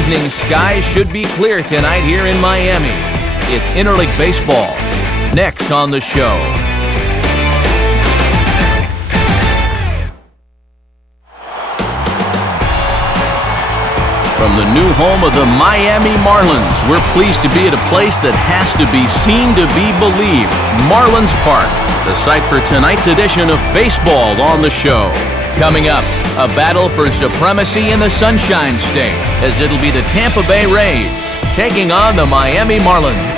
evening, skies should be clear tonight here in Miami. It's interleague baseball. Next on the show. From the new home of the Miami Marlins, we're pleased to be at a place that has to be seen to be believed. Marlins Park, the site for tonight's edition of Baseball on the Show. Coming up, a battle for supremacy in the Sunshine State, as it'll be the Tampa Bay Rays taking on the Miami Marlins.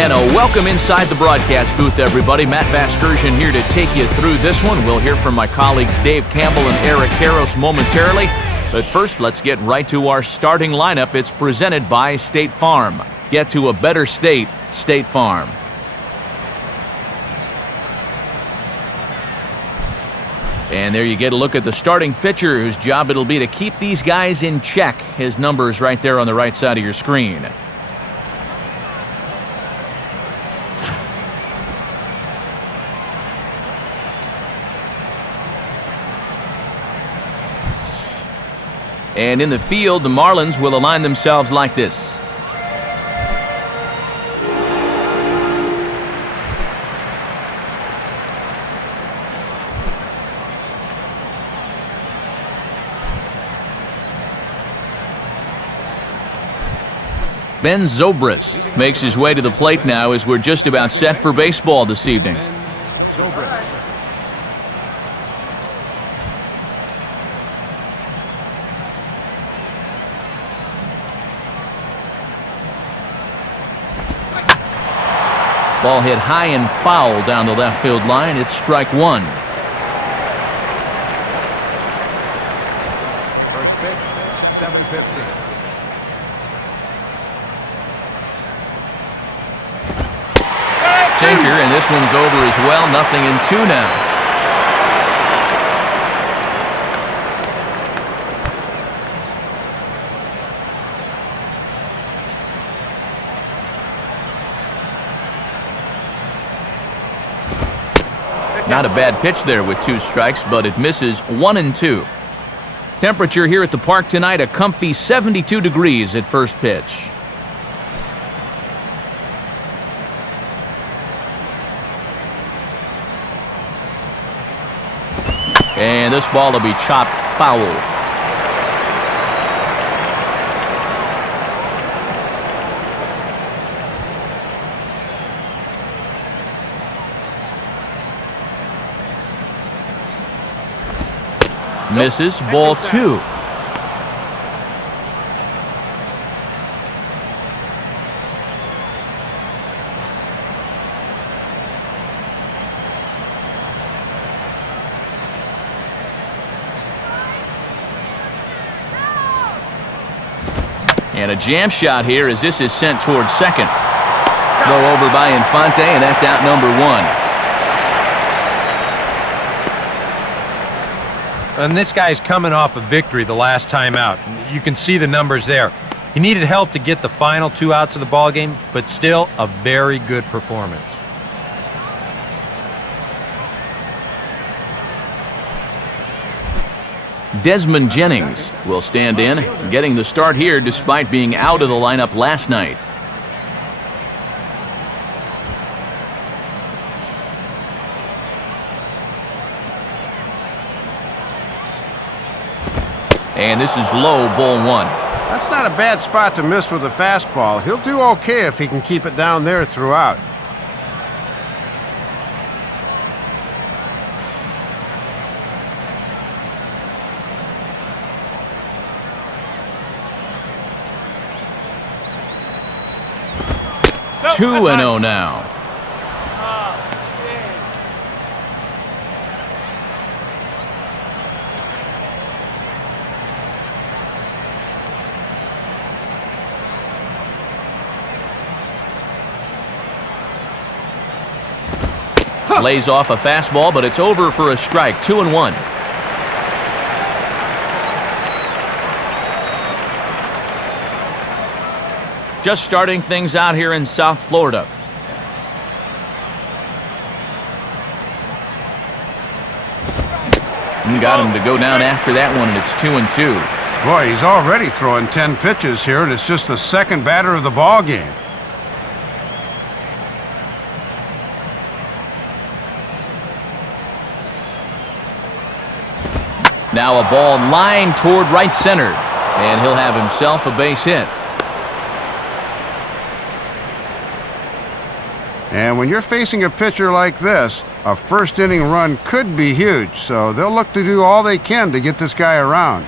And a welcome inside the broadcast booth, everybody. Matt Vasgersian here to take you through this one. We'll hear from my colleagues Dave Campbell and Eric Karros momentarily. But first, let's get right to our starting lineup. It's presented by State Farm. Get to a better state, State Farm. And there you get a look at the starting pitcher, whose job it'll be to keep these guys in check. His number's right there on the right side of your screen. And in the field, the Marlins will align themselves like this. Ben Zobrist makes his way to the plate now as we're just about set for baseball this evening. Ball hit high and foul down the left field line. It's strike one. First pitch, 7:15. Sinker, and this one's over as well. 0-2 now. Not a bad pitch there with 2 strikes, but it misses. 1-2. Temperature here at the park tonight, a comfy 72 degrees at first pitch. And this ball will be chopped foul. Misses. Ball 2. And a jam shot here as this is sent towards second. Throw over by Infante, and that's out number 1. And this guy's coming off a victory the last time out. You can see the numbers there. He needed help to get the final 2 outs of the ball game, but still a very good performance. Desmond Jennings will stand in, getting the start here despite being out of the lineup last night. And this is low, ball 1. That's not a bad spot to miss with a fastball. He'll do okay if he can keep it down there throughout. Nope, 2-0 now. Lays off a fastball, but it's over for a strike. 2-1. Just starting things out here in South Florida. And got him to go down after that one, and it's 2-2. Boy, he's already throwing 10 pitches here, and it's just the second batter of the ball game. Now a ball lined toward right center, and he'll have himself a base hit. And when you're facing a pitcher like this, a first inning run could be huge, so they'll look to do all they can to get this guy around.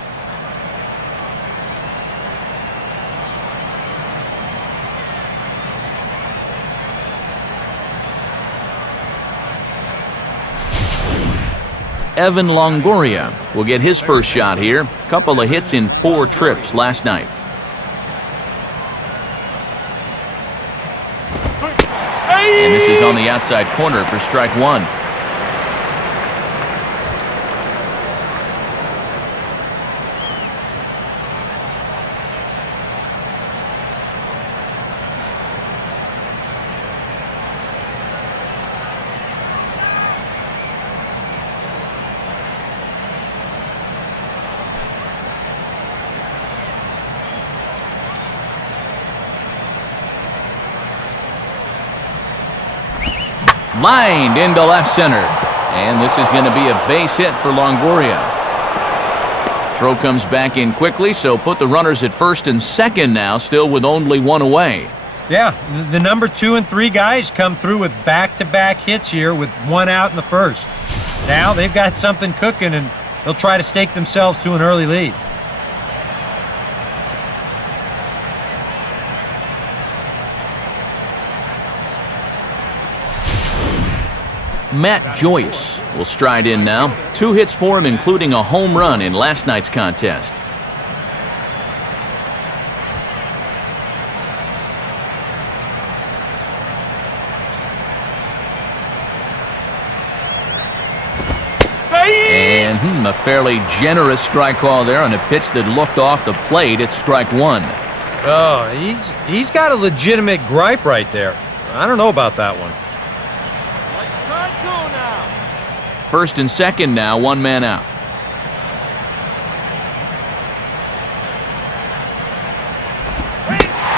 Evan Longoria will get his first shot here. Couple of hits in 4 trips last night. And this is on the outside corner for strike 1. Lined into left center. And this is going to be a base hit for Longoria. Throw comes back in quickly, so put the runners at first and second now, still with only 1 away. Yeah, the number 2 and 3 guys come through with back-to-back hits here with 1 out in the first. Now they've got something cooking, and they'll try to stake themselves to an early lead. Matt Joyce will stride in now. 2 hits for him, including a home run in last night's contest. And a fairly generous strike call there on a pitch that looked off the plate. It's strike 1. Oh, he's got a legitimate gripe right there. I don't know about that one. First and second now, 1 man out.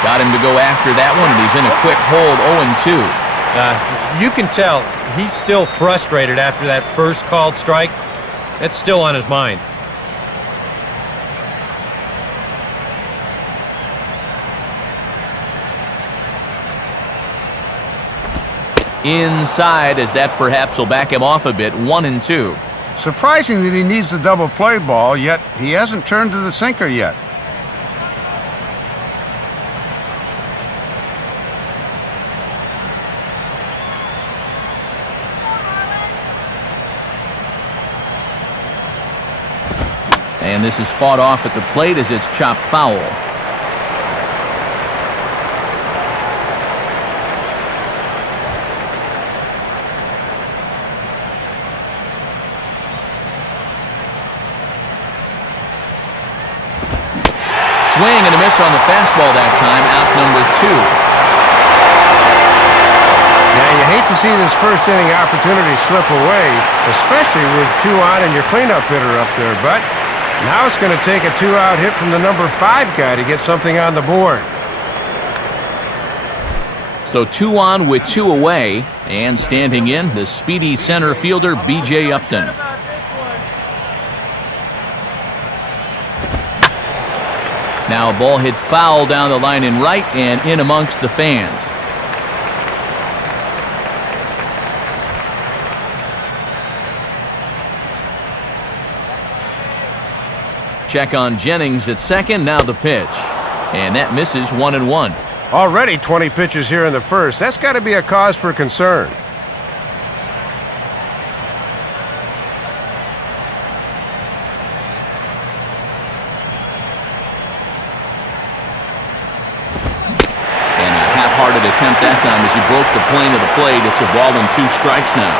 Got him to go after that one, and he's in a quick hold, 0-2. You can tell he's still frustrated after that first called strike. That's still on his mind. Inside, as that perhaps will back him off a bit, 1-2. Surprising that he needs the double play ball, yet he hasn't turned to the sinker yet. And this is fought off at the plate as it's chopped foul. Swing and a miss on the fastball that time, out number 2. Yeah, you hate to see this first inning opportunity slip away, especially with 2 on and your cleanup hitter up there, but now it's going to take a 2-out hit from the number 5 guy to get something on the board. So 2 on with 2 away, and standing in, the speedy center fielder, B.J. Upton. Now a ball hit foul down the line in right and in amongst the fans. Check on Jennings at second, now the pitch. And that misses, 1-1. Already 20 pitches here in the first. That's got to be a cause for concern. Attempt that time as he broke the plane of the plate. It's a ball and 2 strikes now.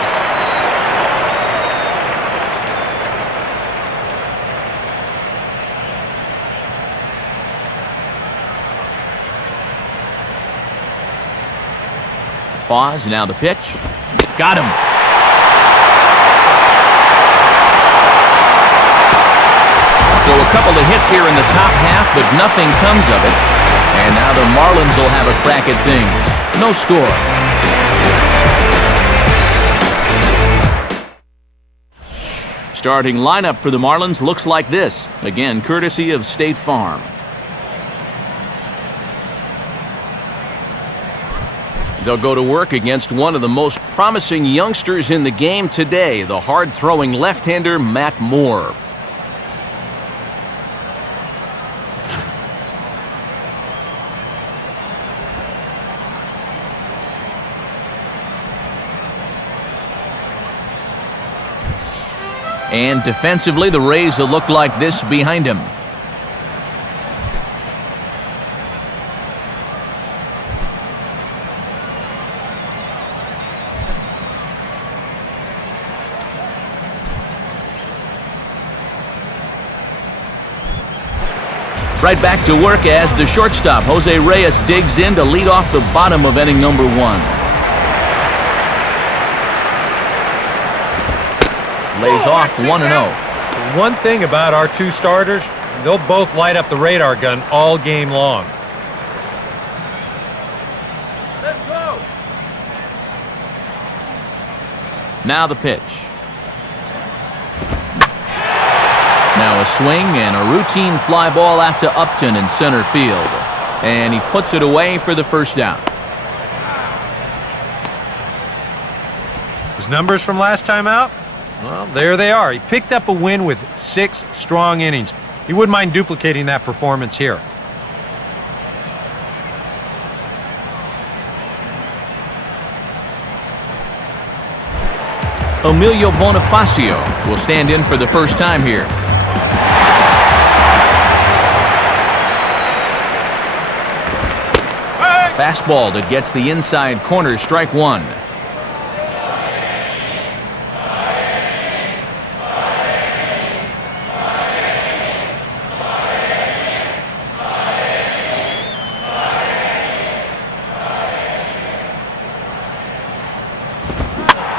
Pause, now the pitch. Got him. So a a couple of hits here in the top half, but nothing comes of it. And now the Marlins will have a crack at things. No score. Starting lineup for the Marlins looks like this. Again, courtesy of State Farm. They'll go to work against one of the most promising youngsters in the game today, the hard-throwing left-hander Matt Moore. And defensively, the Rays will look like this behind him. Right back to work as the shortstop, Jose Reyes, digs in to lead off the bottom of inning number 1. Lays off 1-0. One thing about our two starters, they'll both light up the radar gun all game long. Let's go. Now the pitch. Now a swing and a routine fly ball out to Upton in center field. And he puts it away for the first down. His numbers from last time out? Well, there they are. He picked up a win with 6 strong innings. He wouldn't mind duplicating that performance here. Emilio Bonifacio will stand in for the first time here. Fastball that gets the inside corner, strike 1.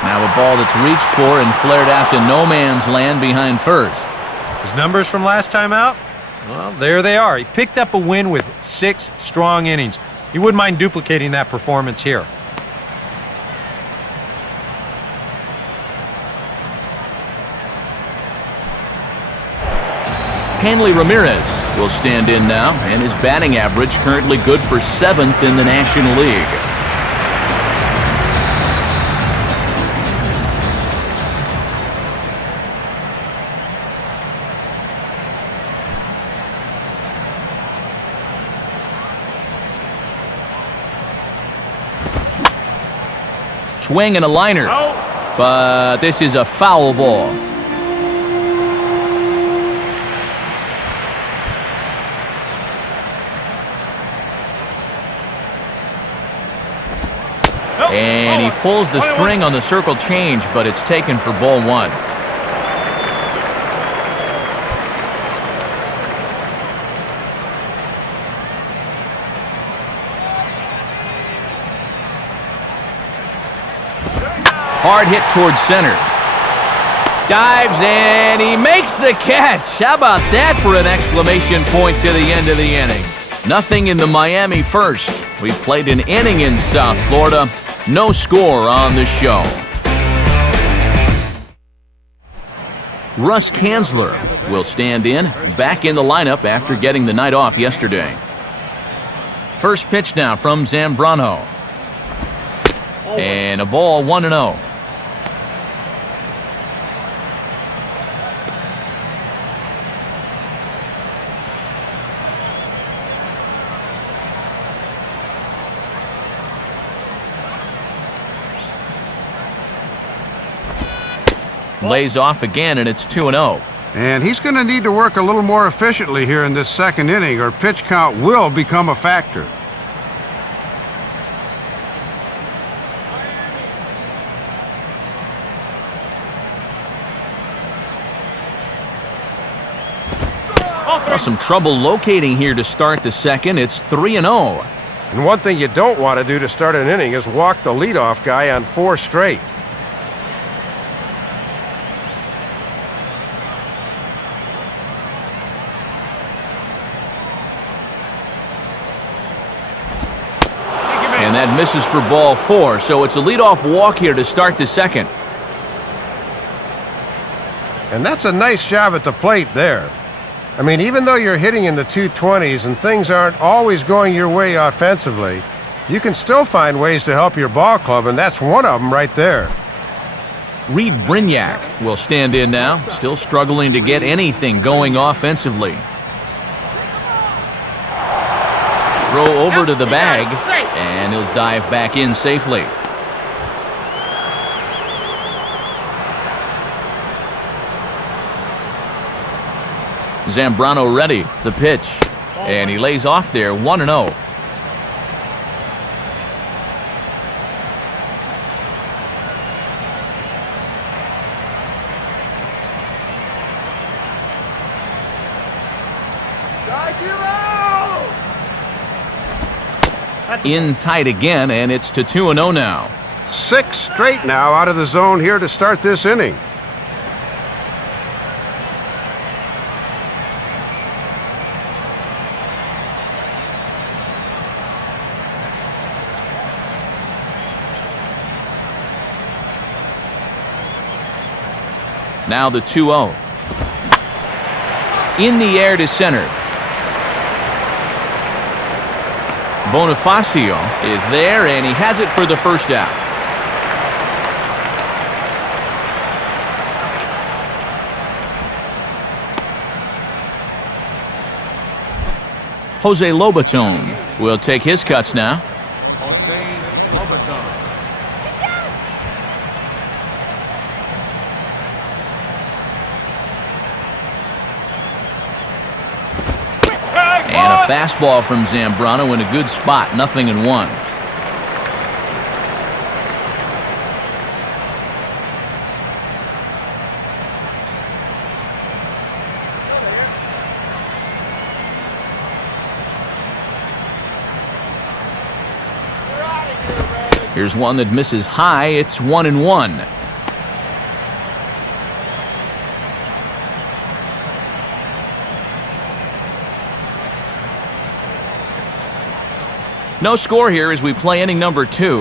Now a ball that's reached for and flared out to no man's land behind first. His numbers from last time out? Well, there they are. He picked up a win with 6 strong innings. He wouldn't mind duplicating that performance here. Hanley Ramirez will stand in now, and his batting average currently good for 7th in the National League. Swing and a liner, but this is a foul ball. And he pulls the string on the circle change, but it's taken for ball 1. Hard hit towards center. Dives and he makes the catch. How about that for an exclamation point to the end of the inning? Nothing in the Miami first. We played an inning in South Florida. No score on the show. Russ Kanzler will stand in, back in the lineup after getting the night off yesterday. First pitch now from Zambrano. And a ball 1-0. Lays off again, and it's 2-0. And he's going to need to work a little more efficiently here in this second inning, or pitch count will become a factor. Well, some trouble locating here to start the second. It's 3-0. And one thing you don't want to do to start an inning is walk the leadoff guy on 4 straight. that misses for ball 4, so it's a leadoff walk here to start the second. And that's a nice job at the plate there. I mean, even though you're hitting in the 220s and things aren't always going your way offensively, you can still find ways to help your ball club, and that's one of them right there. Reed Brignac will stand in now, still struggling to get anything going offensively. Throw over to the bag, and he'll dive back in safely. Zambrano ready, the pitch, and he lays off there, 1-0. In tight again, and it's to 2-0 now. 6 straight now out of the zone here to start this inning. Now the 2-0. In the air to center. Bonifacio is there, and he has it for the first out. Jose Lobaton will take his cuts now. And a fastball from Zambrano in a good spot, 0-1. Here's one that misses high. It's 1-1. No score here as we play inning number 2.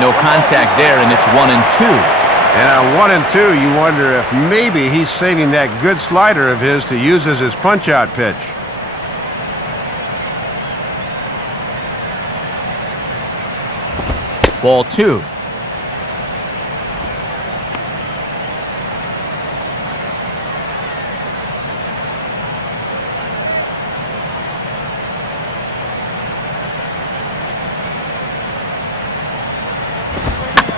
No contact there, and it's 1-2. And on 1-2, you wonder if maybe he's saving that good slider of his to use as his punch-out pitch. Ball 2.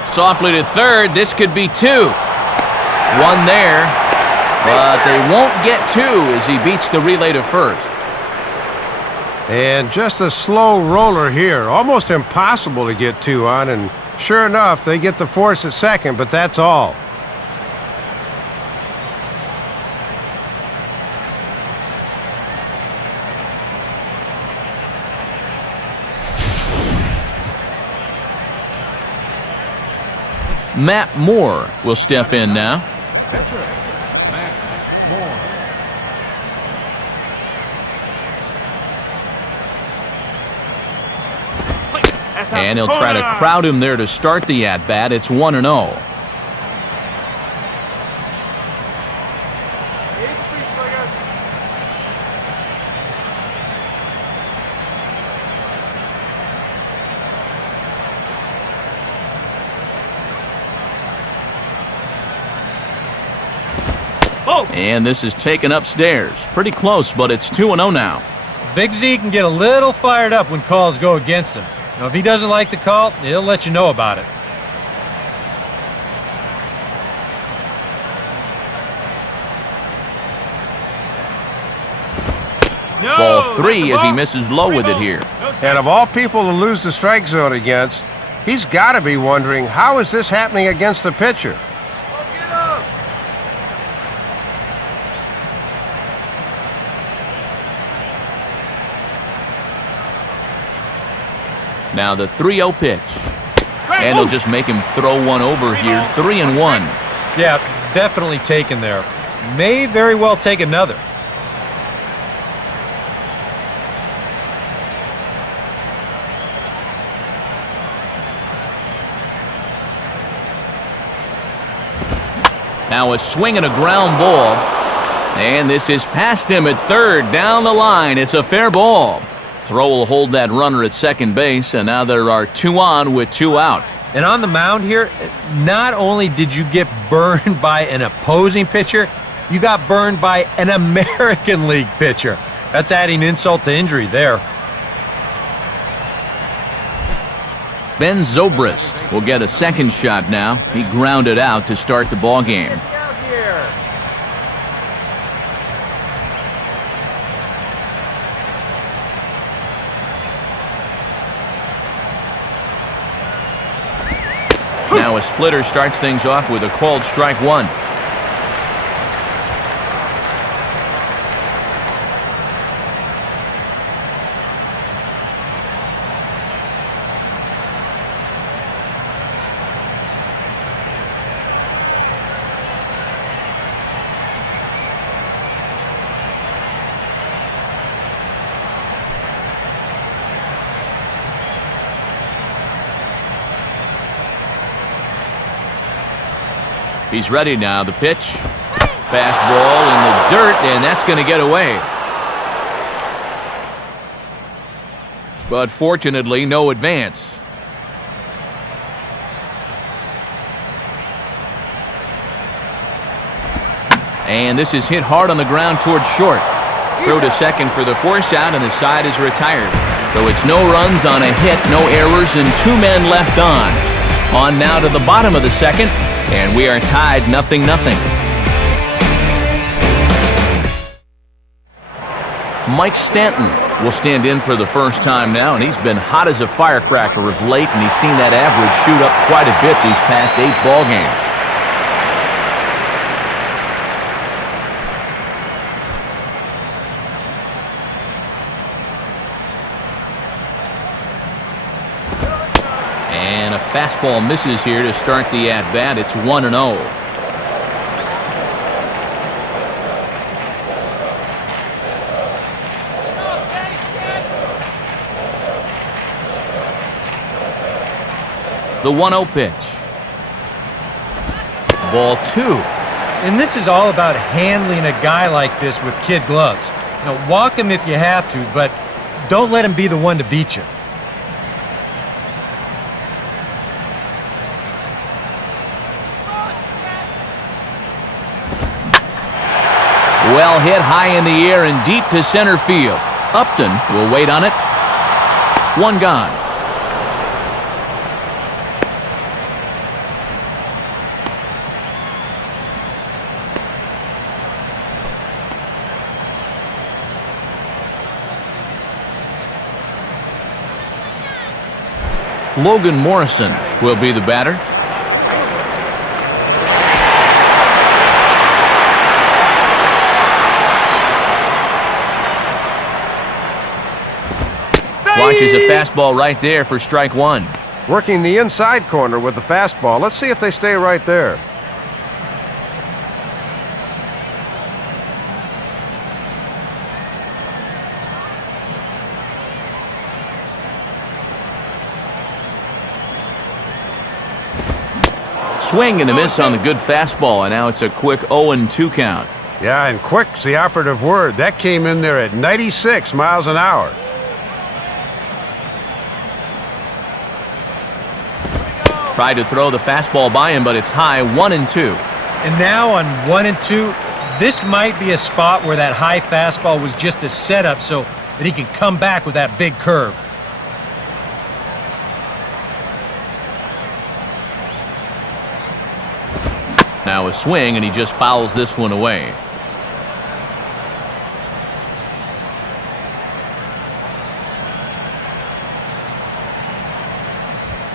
Softly to third. This could be 2. One there, but they won't get 2 as he beats the relay to first. And just a slow roller here. Almost impossible to get 2 on, and sure enough, they get the force at second, but that's all. Matt Moore will step in now. That's right. Matt Moore. And he'll try to crowd him there to start the at-bat. It's 1-0. And this is taken upstairs. Pretty close, but it's 2-0 now. Big Z can get a little fired up when calls go against him. Now, if he doesn't like the call, he'll let you know about it. Ball 3 as he misses low with it here. And of all people to lose the strike zone against, he's got to be wondering, how is this happening against the pitcher? Now the 3-0 pitch. And he'll just make him throw one over here. 3-1. Yeah, definitely taken there. May very well take another. Now a swing and a ground ball. And this is past him at third. Down the line. It's a fair ball. Throw will hold that runner at second base, and now there are 2 on with 2 out. And on the mound here, not only did you get burned by an opposing pitcher, you got burned by an American League pitcher. That's adding insult to injury there. Ben Zobrist will get a second shot now. He grounded out to start the ball game. Now a splitter starts things off with a called strike 1. He's ready now. The pitch. Fastball in the dirt, and that's going to get away. But fortunately, no advance. And this is hit hard on the ground towards short. Throw to second for the force out, and the side is retired. So it's no runs on a hit, no errors, and 2 men left on. On now to the bottom of the second. And we are tied 0-0. Mike Stanton will stand in for the first time now, and he's been hot as a firecracker of late, and he's seen that average shoot up quite a bit these past 8 ball games. And a fastball misses here to start the at-bat. It's 1-0. The 1-0 pitch. Ball 2. And this is all about handling a guy like this with kid gloves. Walk him if you have to, but don't let him be the one to beat you. Well hit high in the air and deep to center field. Upton will wait on it. 1 gone. Logan Morrison will be the batter. Watches a fastball right there for strike 1. Working the inside corner with the fastball. Let's see if they stay right there. Swing and a miss on the good fastball, and now it's a quick 0-2 count. Yeah, and quick's the operative word. That came in there at 96 miles an hour. Tried to throw the fastball by him, but it's high, 1-2. And now on 1-2, this might be a spot where that high fastball was just a setup so that he can come back with that big curve. Now a swing, and he just fouls this one away.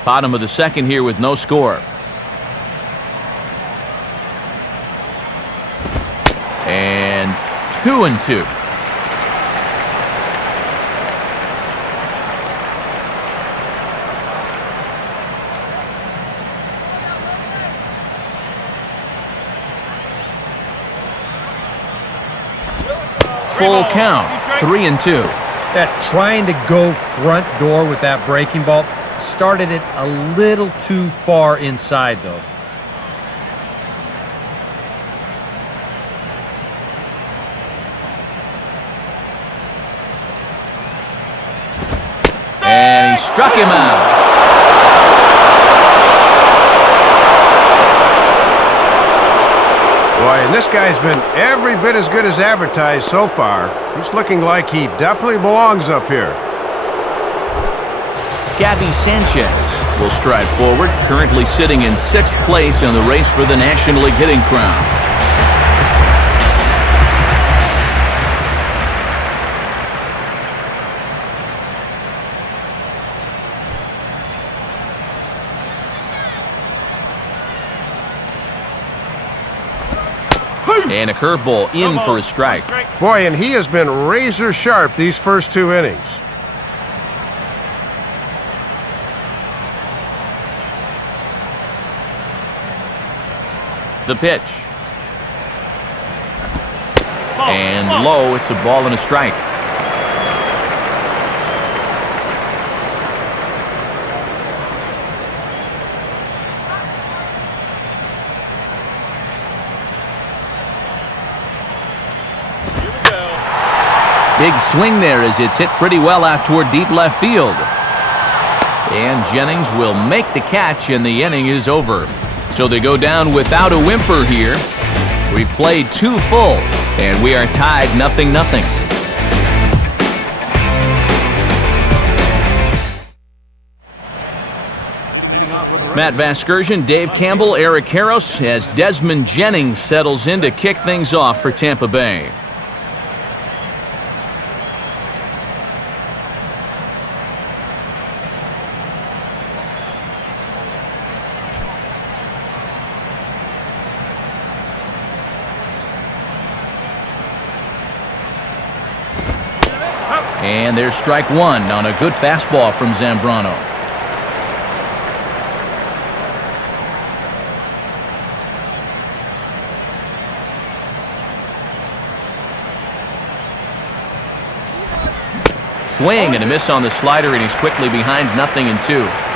Bottom of the second here with no score. And 2-2. Full count, 3-2. That trying to go front door with that breaking ball started it a little too far inside, though. he struck him out. Boy, and this guy's been every bit as good as advertised so far. He's looking like he definitely belongs up here. Gabby Sanchez will stride forward, currently sitting in 6th place in the race for the National League hitting crown. And a curveball in for a strike. Boy, and he has been razor sharp these first 2 innings. The pitch. And low, it's a ball and a strike. Big swing there as it's hit pretty well out toward deep left field. And Jennings will make the catch, and the inning is over. So they go down without a whimper here. We played 2 full, and we are tied 0-0. Matt Vasgersian, Dave Campbell, Eric Harros as Desmond Jennings settles in to kick things off for Tampa Bay. And there's strike 1 on a good fastball from Zambrano. Swing and a miss on the slider, and he's quickly behind 0-2.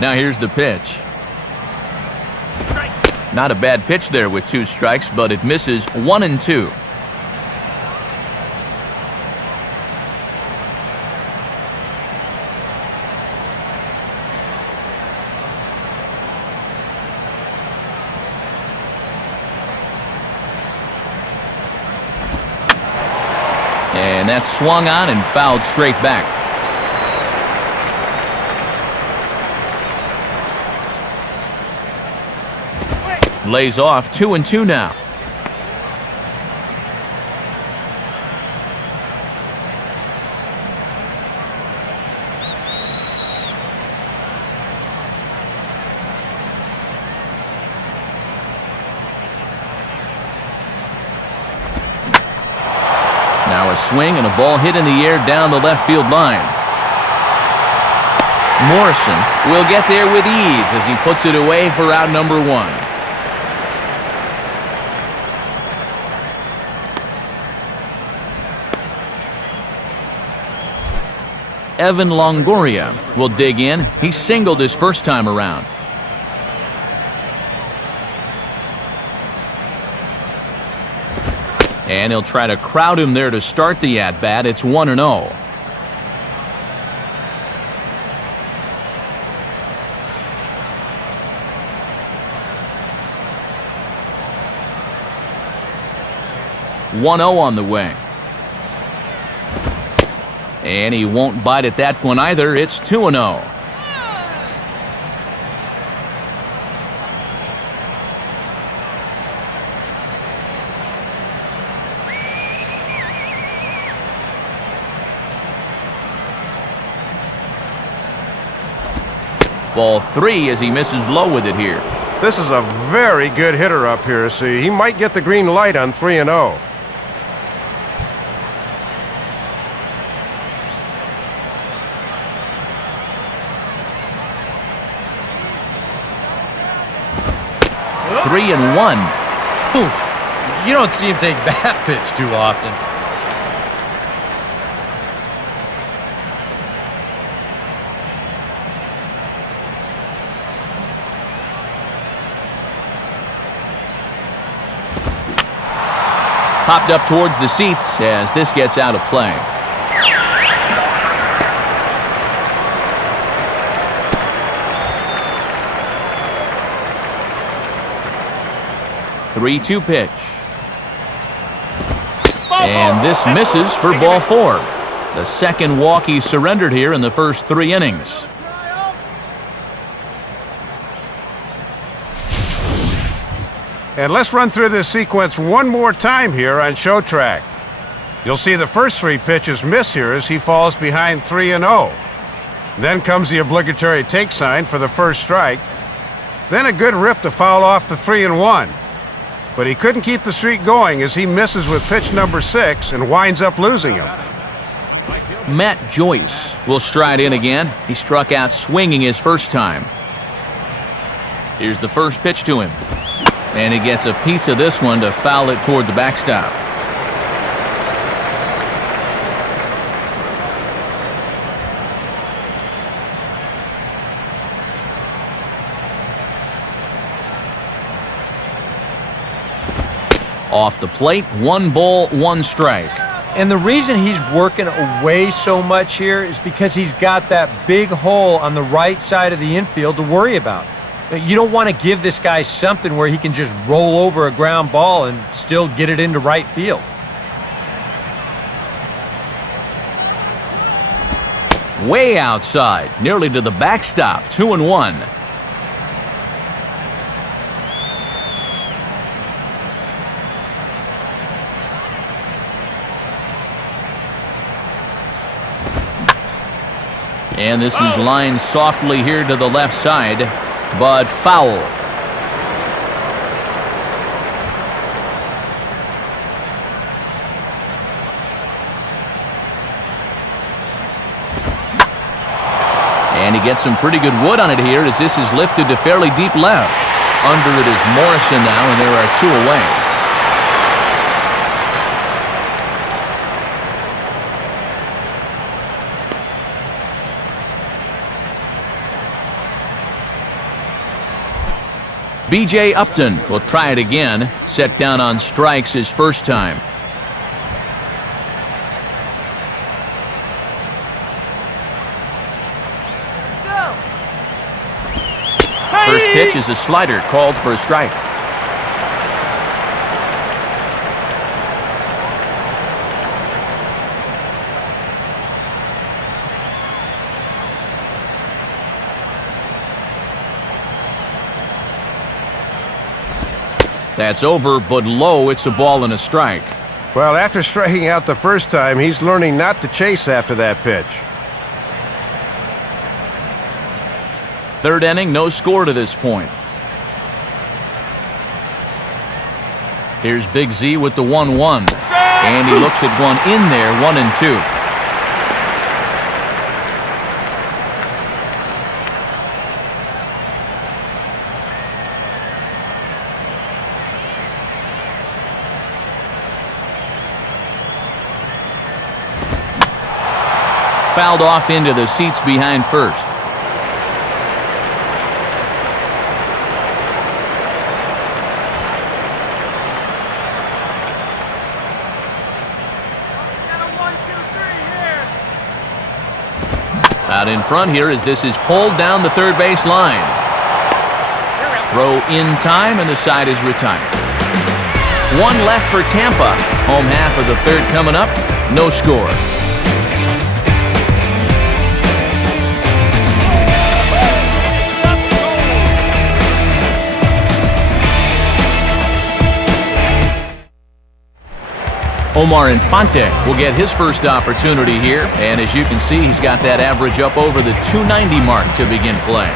Now here's the pitch. Not a bad pitch there with 2 strikes, but it misses 1-2. And that's swung on and fouled straight back. Lays off 2-2 now. Now a swing and a ball hit in the air down the left field line. Morrison will get there with ease as he puts it away for out number 1. Evan Longoria will dig in. He singled his first time around. And he'll try to crowd him there to start the at-bat. It's 1-0. On the way. And he won't bite at that one either. It's 2-0. Ball 3 as he misses low with it here. This is a very good hitter up here, so he might get the green light on 3-0. Three and one. Oof. You don't see him take that pitch too often. Popped up towards the seats as this gets out of play. Three-two pitch. And this misses for ball 4. The second walk he surrendered here in the first 3 innings. And let's run through this sequence one more time here on Show Track. You'll see the first 3 pitches miss here as he falls behind 3-0. Then comes the obligatory take sign for the first strike. Then a good rip to foul off the 3-1. But he couldn't keep the streak going as he misses with pitch number 6 and winds up losing him. Matt Joyce will stride in again. He struck out swinging his first time. Here's the first pitch to him. And he gets a piece of this one to foul it toward the backstop. Off the plate, 1 ball, 1 strike. And the reason he's working away so much here is because he's got that big hole on the right side of the infield to worry about. You don't want to give this guy something where he can just roll over a ground ball and still get it into right field. Way outside, nearly to the backstop, 2-1. And this is lined softly here to the left side, but foul. And he gets some pretty good wood on it here as this is lifted to fairly deep left. Under it is Morrison now, and there are 2 away. B.J. Upton will try it again. Set down on strikes his first time. First pitch is a slider called for a strike. That's over, but low. It's a ball and a strike. Well, after striking out the first time, he's learning not to chase after that pitch. Third inning, no score to this point. Here's Big Z with the 1-1. And he looks at one in there, 1-2. Fouled off into the seats behind first. Out in front here as this is pulled down the third base line. Throw in time and the side is retired. 1 left for Tampa. Home half of the third coming up. No score. Omar Infante will get his first opportunity here, and as you can see, he's got that average up over the 290 mark to begin play.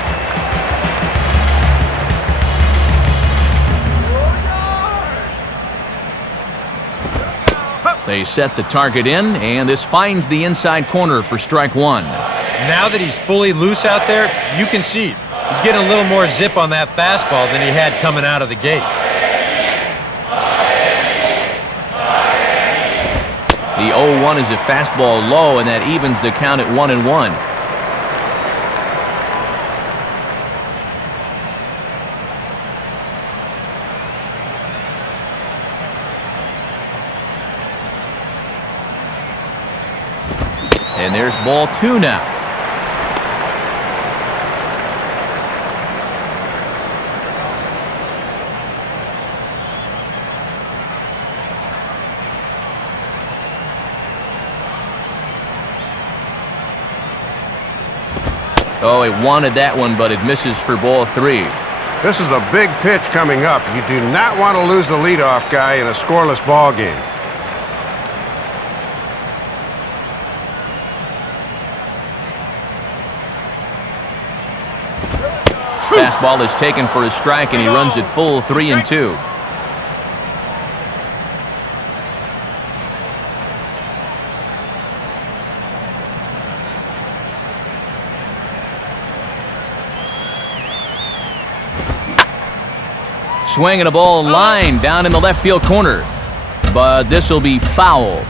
They set the target in, and this finds the inside corner for strike 1. Now that he's fully loose out there, you can see he's getting a little more zip on that fastball than he had coming out of the gate. The 0-1 is a fastball low, and that evens the count at 1-1. And there's ball 2 now. Oh, he wanted that one, but it misses for ball 3. This is a big pitch coming up. You do not want to lose the leadoff guy in a scoreless ball game. Fastball is taken for a strike, and he runs it full 3-2. Swinging a ball line down in the left field corner, but this will be foul.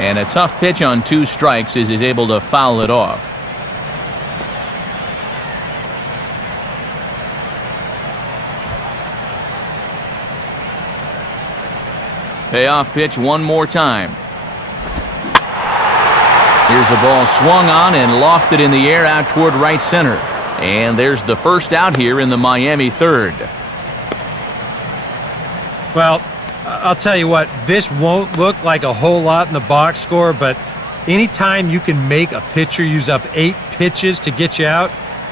And a tough pitch on 2 strikes as he's able to foul it off. Payoff pitch one more time. Here's a ball swung on and lofted in the air out toward right center. And there's the first out here in the Miami third. Well, I'll tell you what, this won't look like a whole lot in the box score, but anytime you can make a pitcher use up 8 pitches to get you out,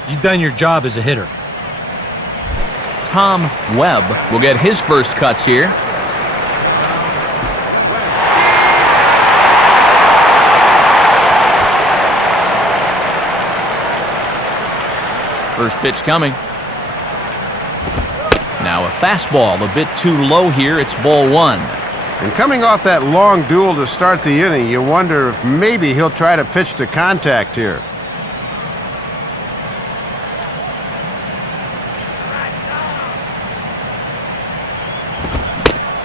you've done your job as a hitter. Tom Webb will get his first cuts here. First pitch coming. Now a fastball a bit too low here. It's ball 1. And coming off that long duel to start the inning, you wonder if maybe he'll try to pitch to contact here.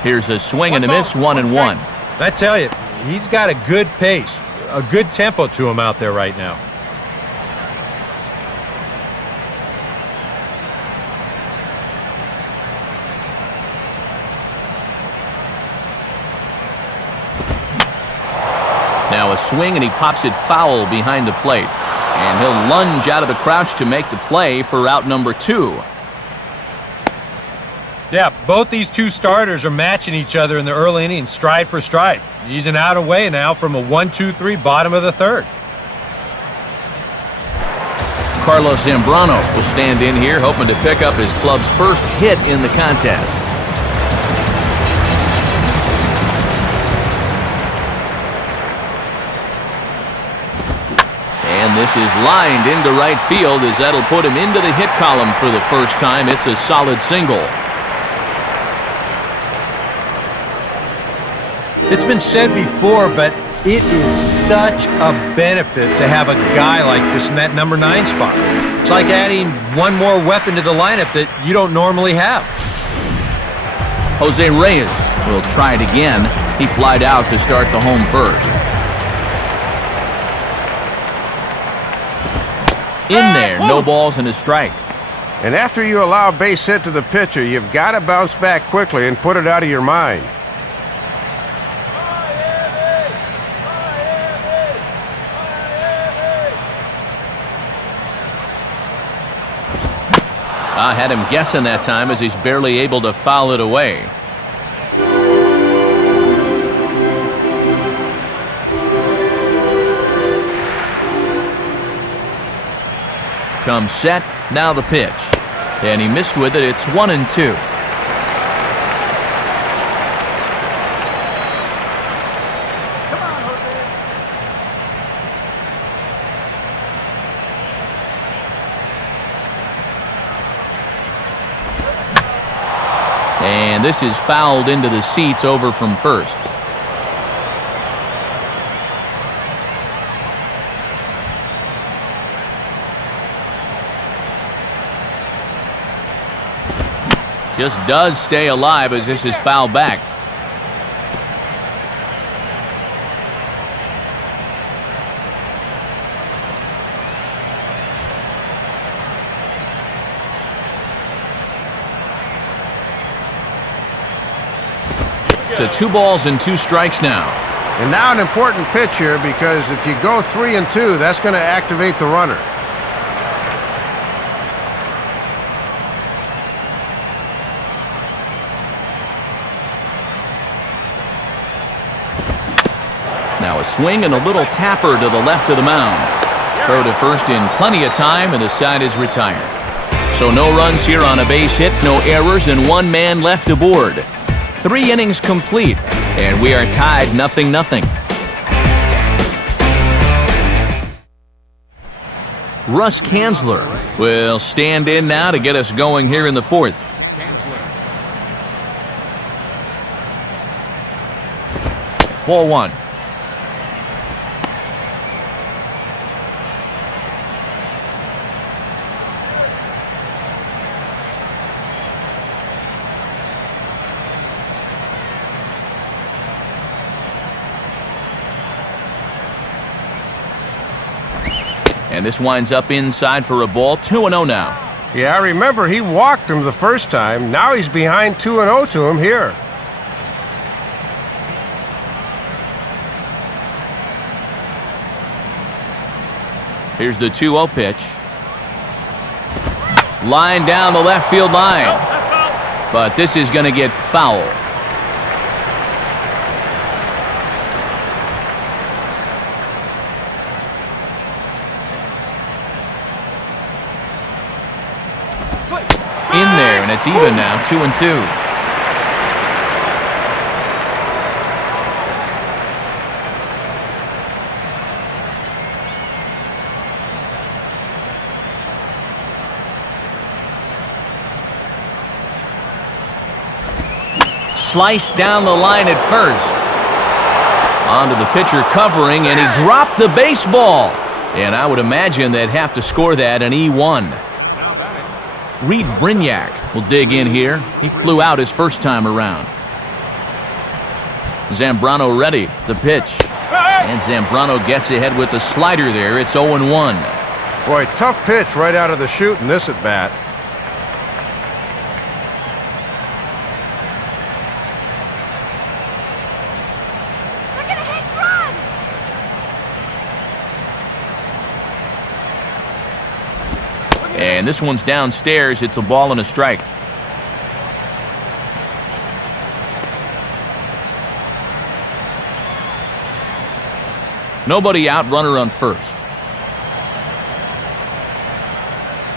Here's a swing and a miss, 1-1. I tell you, he's got a good pace, a good tempo to him out there right now. Now a swing, and he pops it foul behind the plate. And he'll lunge out of the crouch to make the play for out number 2. Yeah, both these 2 starters are matching each other in the early innings, stride for stride. He's an out away now from a 1-2-3 bottom of the third. Carlos Zambrano will stand in here, hoping to pick up his club's first hit in the contest. And this is lined into right field, as that'll put him into the hit column for the first time. It's a solid single. It's been said before, but it is such a benefit to have a guy like this in that number 9 spot. It's like adding one more weapon to the lineup that you don't normally have. Jose Reyes will try it again. He flied out to start the home first. In there, no balls and a strike. And after you allow a base hit to the pitcher, you've got to bounce back quickly and put it out of your mind. I had him guessing that time, as he's barely able to foul it away. Comes set, now the pitch. And he missed with it. It's 1-2. And this is fouled into the seats over from first. Just does stay alive, as this is fouled back. to 2 balls and 2 strikes now. And now an important pitch here, because if you go 3-2, that's going to activate the runner. Now a swing and a little tapper to the left of the mound. Throw to first in plenty of time, and the side is retired. So no runs here on a base hit, no errors, and 1 man left aboard. 3 innings complete, and we are tied 0-0. Russ Kanzler will stand in now to get us going here in the 4th. Ball 1. And this winds up inside for a ball. 2-0 now. Yeah, remember, he walked him the first time. Now he's behind 2-0 to him here. Here's the 2-0 pitch. Line down the left field line. But this is going to get foul. In there, and it's even now, 2-2. Sliced down the line at first. Onto the pitcher covering, and he dropped the baseball. And I would imagine they'd have to score that an E1. Reed Brignac will dig in here. He flew out his first time around. Zambrano ready. The pitch. And Zambrano gets ahead with the slider there. It's 0-1. Boy, tough pitch right out of the chute in this at-bat. And this one's downstairs. It's a ball and a strike. Nobody out, runner on first.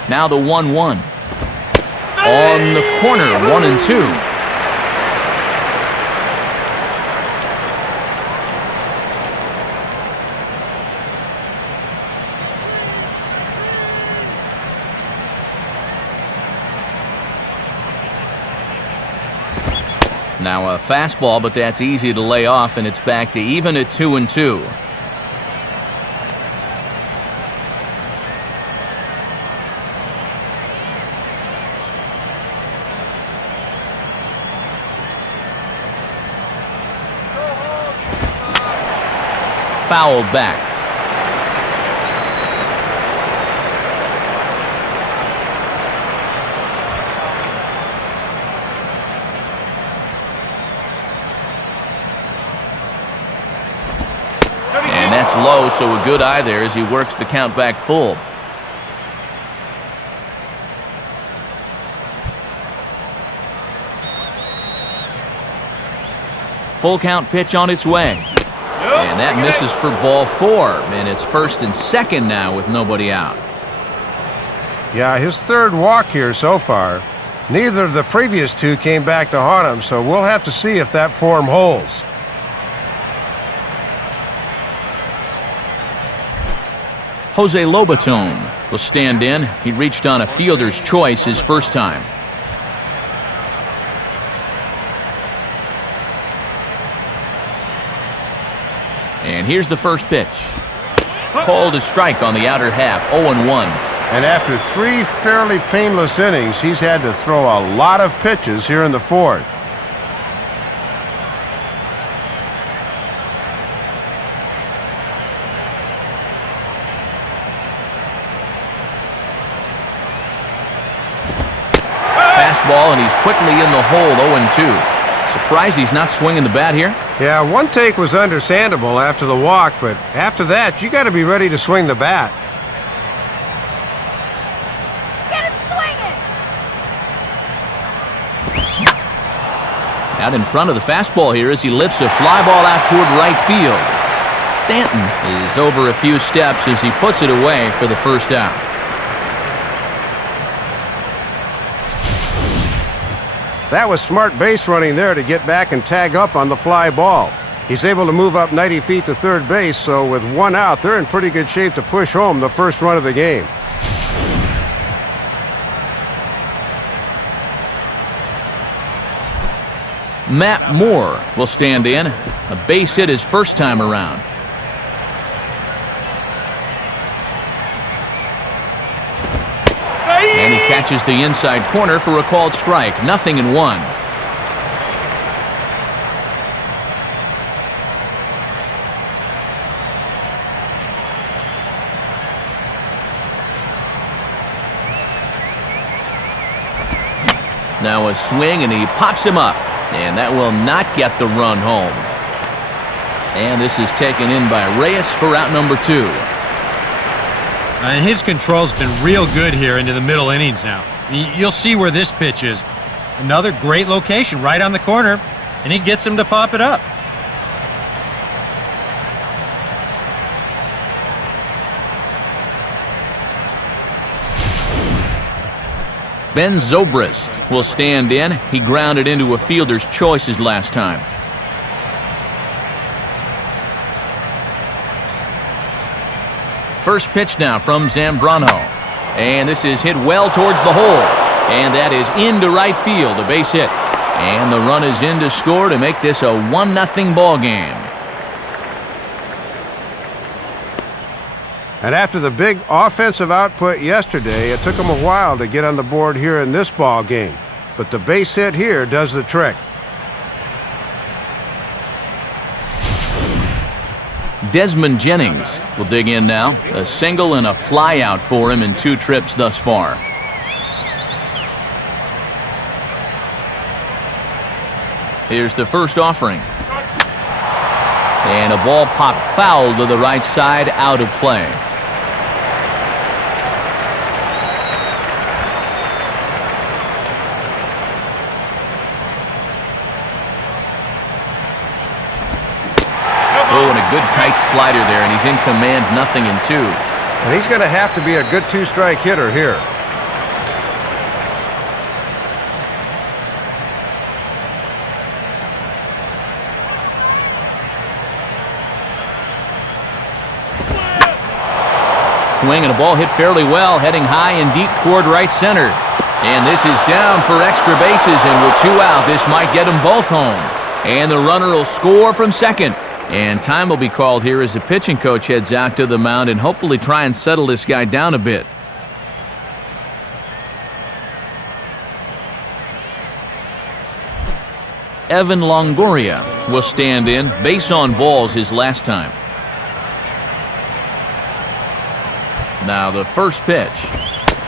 Now the 1-1. On the corner, 1-2. Now a fastball, but that's easy to lay off, and it's back to even at 2-2. Fouled back. And that's low, so a good eye there as he works the count back full. Full count pitch on its way. And that misses for ball 4. And it's first and second now with nobody out. Yeah, his third walk here so far. Neither of the previous 2 came back to haunt him, so we'll have to see if that form holds. Jose Lobaton will stand in. He reached on a fielder's choice his first time. And here's the first pitch. Called a strike on the outer half, 0-1. And after 3 fairly painless innings, he's had to throw a lot of pitches here in the 4th. Fastball, and he's quickly in the hole, 0-2. Surprised he's not swinging the bat here? Yeah, one take was understandable after the walk, but after that, you got to be ready to swing the bat. Get it swinging! Out in front of the fastball here as he lifts a fly ball out toward right field. Stanton is over a few steps as he puts it away for the first out. That was smart base running there to get back and tag up on the fly ball. He's able to move up 90 feet to third base, so with one out, they're in pretty good shape to push home the first run of the game. Matt Moore will stand in. A base hit his first time around. And he catches the inside corner for a called strike. 0-1. Now a swing, and he pops him up. And that will not get the run home. And this is taken in by Reyes for out number 2. And his control's been real good here into the middle innings now. You'll see where this pitch is. Another great location right on the corner, and he gets him to pop it up. Ben Zobrist will stand in. He grounded into a fielder's choice his last time. First pitch now from Zambrano. And this is hit well towards the hole. And that is into right field, a base hit. And the run is in to score to make this a 1-0 ball game. And after the big offensive output yesterday, it took them a while to get on the board here in this ball game. But the base hit here does the trick. Desmond Jennings will dig in now. A single and a fly out for him in 2 trips thus far. Here's the first offering. And a ball popped foul to the right side, out of play. Oh, and a good tight slider there, and he's in command, 0-2. And he's going to have to be a good 2-strike hitter here. Swing and a ball hit fairly well, heading high and deep toward right center. And this is down for extra bases, and with 2 out, this might get them both home. And the runner will score from second. And time will be called here as the pitching coach heads out to the mound and hopefully try and settle this guy down a bit. Evan Longoria will stand in. Base on balls his last time. Now the first pitch.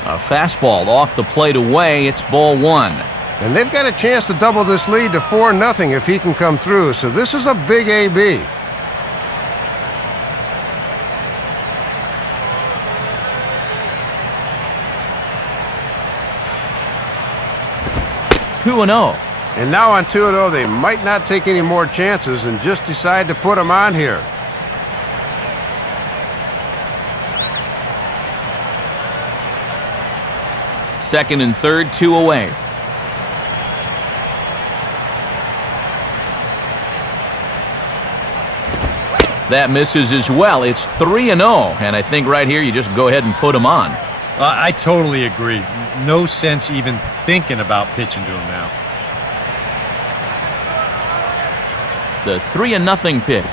A fastball off the plate away. It's ball 1. And they've got a chance to double this lead to 4-0 if he can come through. So this is a big AB. Two and 0. And now on 2-0, they might not take any more chances and just decide to put him on here. Second and third, 2 away. That misses as well. It's 3-0, and I think right here you just go ahead and put him on. I totally agree. No sense even thinking about pitching to him now. The 3-0 pitch.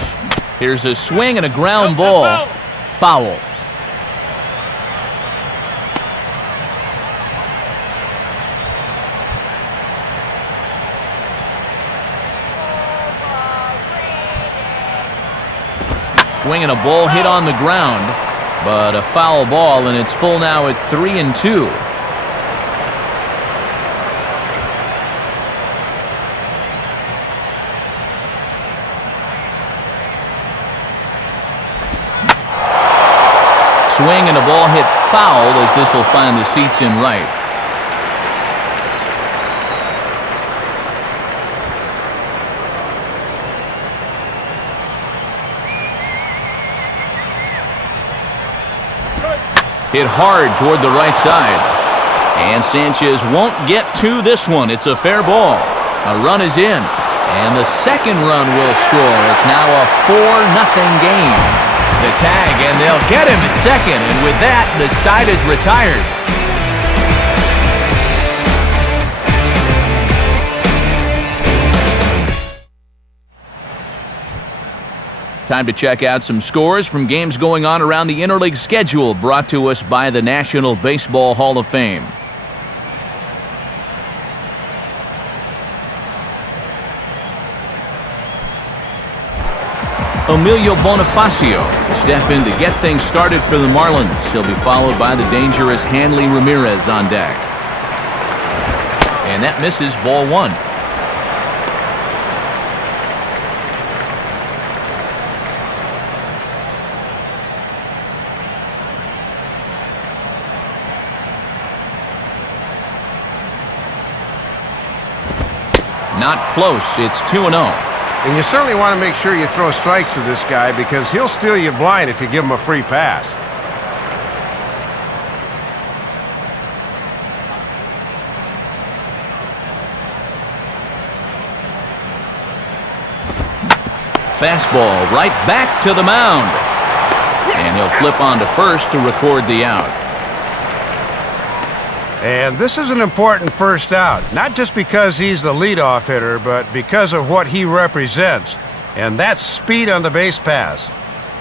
Here's a swing and a ground ball. Foul. Swinging a ball hit on the ground, but a foul ball, and it's full now at 3-2. swing and a ball hit foul as this will find the seats in right. Hit hard toward the right side. And Sanchez won't get to this one. It's a fair ball. A run is in. And the second run will score. It's now a 4-0 game. The tag, and they'll get him at second. And with that, the side is retired. Time to check out some scores from games going on around the interleague schedule, brought to us by the National Baseball Hall of Fame. Emilio Bonifacio will step in to get things started for the Marlins. He'll be followed by the dangerous Hanley Ramirez on deck. And that misses, ball one. Not close. It's 2-0. And you certainly want to make sure you throw strikes to this guy because he'll steal you blind if you give him a free pass. Fastball right back to the mound. And he'll flip on to first to record the out. And this is an important first out, not just because he's the leadoff hitter, but because of what he represents, and that's speed on the base pass.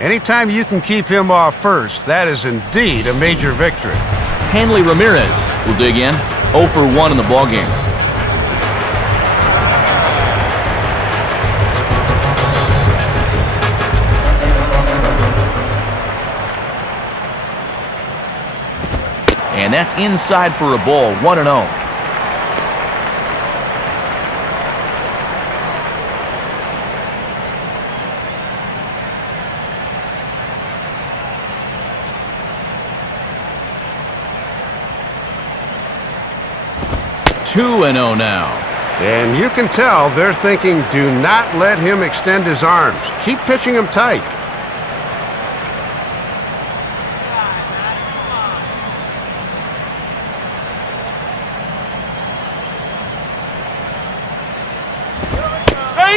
Anytime you can keep him off first, that is indeed a major victory. Hanley Ramirez will dig in, 0 for 1 in the ballgame. And that's inside for a ball, 1-0. Two and 0 now. And you can tell they're thinking, do not let him extend his arms. Keep pitching him tight.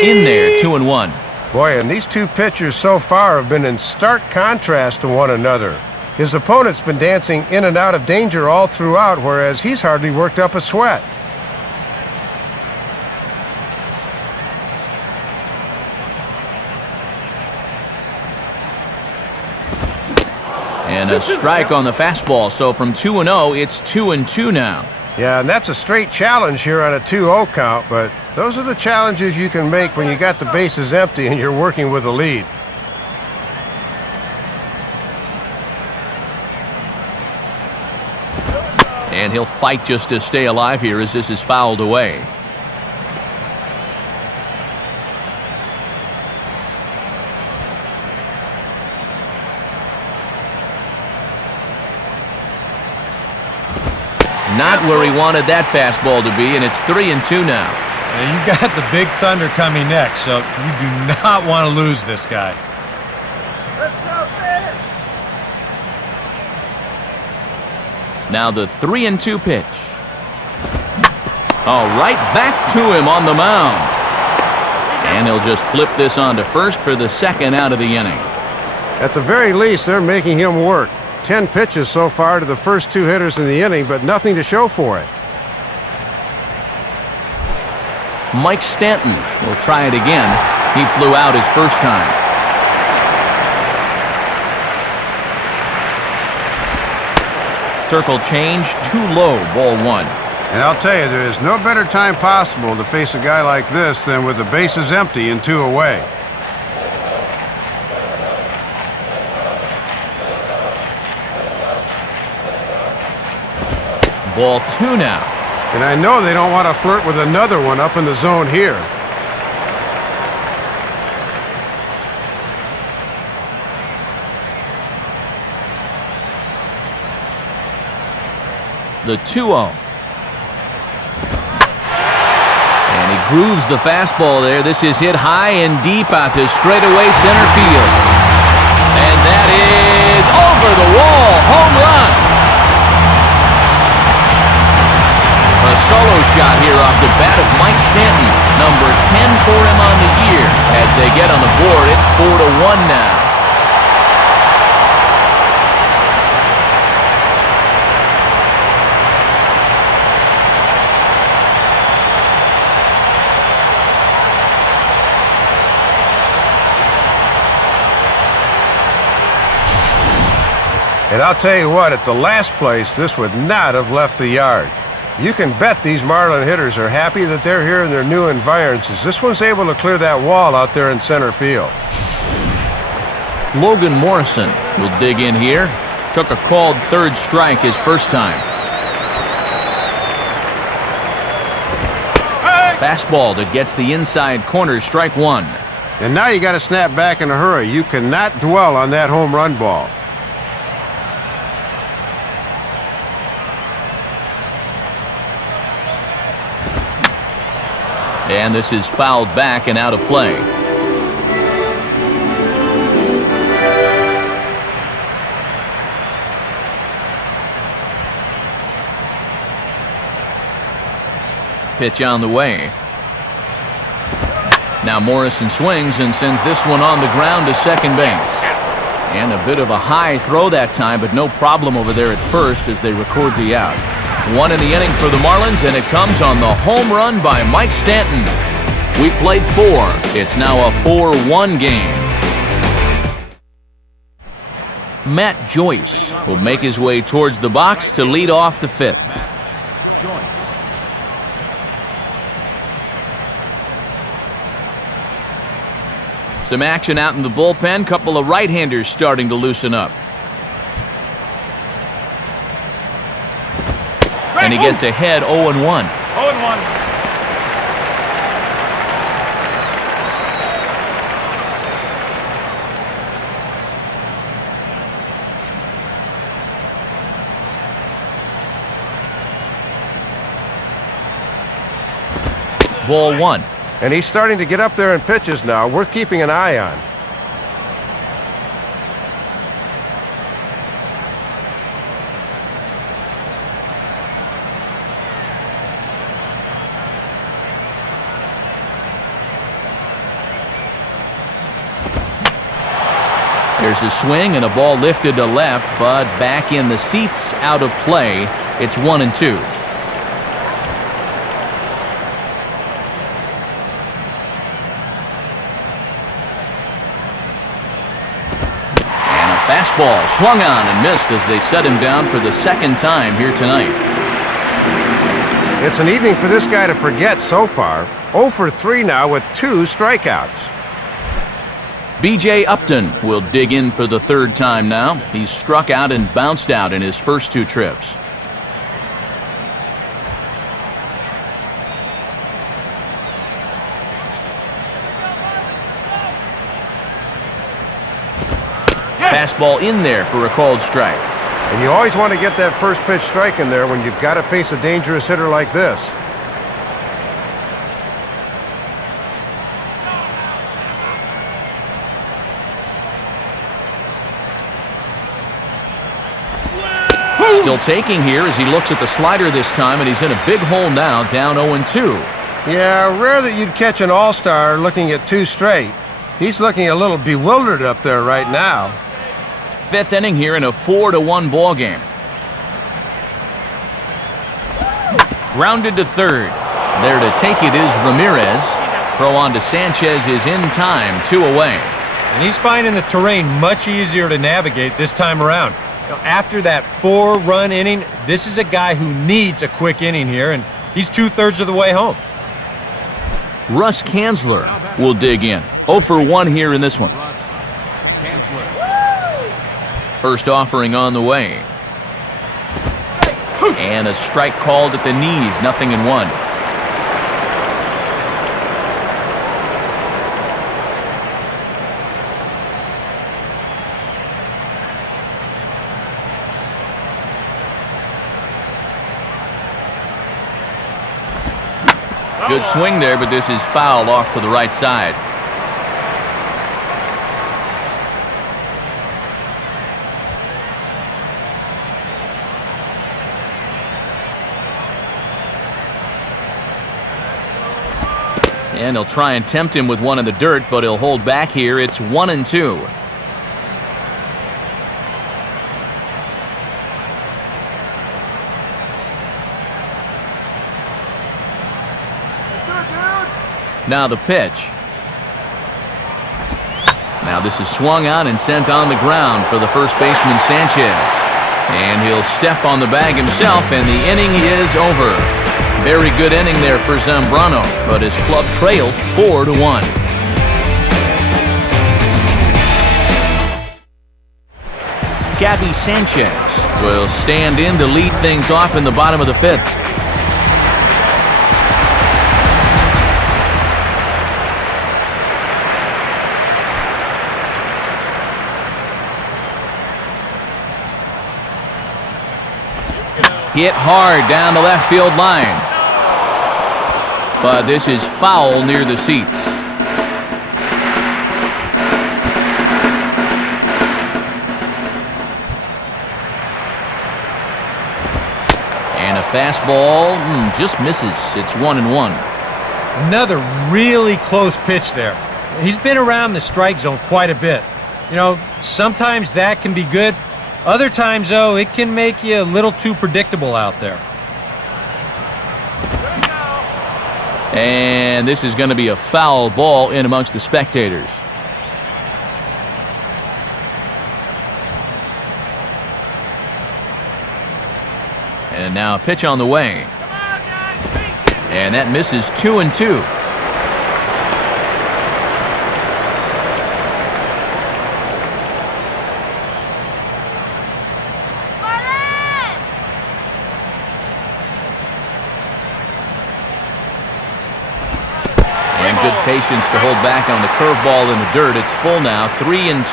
In there, 2-1. Boy, and these two pitchers so far have been in stark contrast to one another. His opponent's been dancing in and out of danger all throughout, whereas he's hardly worked up a sweat. And a strike on the fastball, so from 2-0, it's 2-2 now. Yeah, and that's a straight challenge here on a 2-0 count, but those are the challenges you can make when you got the bases empty and you're working with a lead. And he'll fight just to stay alive here as this is fouled away. Not where he wanted that fastball to be, and it's 3-2 now. And you got the big thunder coming next, so you do not want to lose this guy. Let's go, finish. Now the 3-2 pitch. Oh, right back to him on the mound. And he'll just flip this on to first for the second out of the inning. At the very least, they're making him work. 10 pitches so far to the first two hitters in the inning, but nothing to show for it. Mike Stanton will try it again. He flew out his first time. Circle change, too low, ball one. And I'll tell you, there is no better time possible to face a guy like this than with the bases empty and 2 away. Ball 2 now. And I know they don't want to flirt with another one up in the zone here. The 2-0. And he grooves the fastball there. This is hit high and deep out to straightaway center field. And that is over the wall. Home run. A solo shot here off the bat of Mike Stanton. Number 10 for him on the year. As they get on the board, it's 4-1 now. And I'll tell you what, at the last place, this would not have left the yard. You can bet these Marlin hitters are happy that they're here in their new environs, as this one's able to clear that wall out there in center field. Logan Morrison will dig in here. Took a called third strike his first time. Fastball that gets the inside corner, strike one. And now you got to snap back in a hurry. You cannot dwell on that home run ball. And this is fouled back and out of play. Pitch on the way. Now Morrison swings and sends this one on the ground to second base. And a bit of a high throw that time, but no problem over there at first as they record the out. One in the inning for the Marlins, and it comes on the home run by Mike Stanton. We played 4. It's now a 4-1 game. Matt Joyce will make his way towards the box to lead off the 5th. Some action out in the bullpen. Couple of right-handers starting to loosen up. And he gets ahead 0-1. 0-1. Ball 1. And he's starting to get up there in pitches now, worth keeping an eye on. There's a swing and a ball lifted to left, but back in the seats, out of play. It's 1-2. Fastball swung on and missed as they set him down for the second time here tonight. It's an evening for this guy to forget so far. 0 for 3 now with 2 strikeouts. B.J. Upton will dig in for the third time now. He's struck out and bounced out in his first 2 trips. Fastball in there for a called strike. And you always want to get that first pitch strike in there when you've got to face a dangerous hitter like this. Still taking here as he looks at the slider this time, and he's in a big hole now, down 0-2. Yeah, rare that you'd catch an all-star looking at 2 straight. He's looking a little bewildered up there right now. 5th inning here in a 4-1 ball game. Grounded to third. There to take it is Ramirez. Throw on to Sanchez is in time, 2 away. And he's finding the terrain much easier to navigate this time around. You know, after that 4-run inning, this is a guy who needs a quick inning here, and he's 2/3 of the way home. Russ Kanzler will dig in. 0 for 1 here in this one. First offering on the way. And a strike called at the knees, 0-1. Good swing there, but this is foul off to the right side. And he'll try and tempt him with one in the dirt, but he'll hold back here. It's 1-2. Now the pitch. Now this is swung on and sent on the ground for the first baseman Sanchez. And he'll step on the bag himself, and the inning is over. Very good inning there for Zambrano, but his club trails 4-1. Gabby Sanchez will stand in to lead things off in the bottom of the fifth. Hit hard down the left field line. But this is foul near the seats. And a fastball just misses. It's 1-1. Another really close pitch there. He's been around the strike zone quite a bit. You know, sometimes that can be good. Other times, though, it can make you a little too predictable out there. And this is going to be a foul ball in amongst the spectators. And now a pitch on the way. And that misses 2-2. Good patience to hold back on the curveball in the dirt. It's full now, 3-2.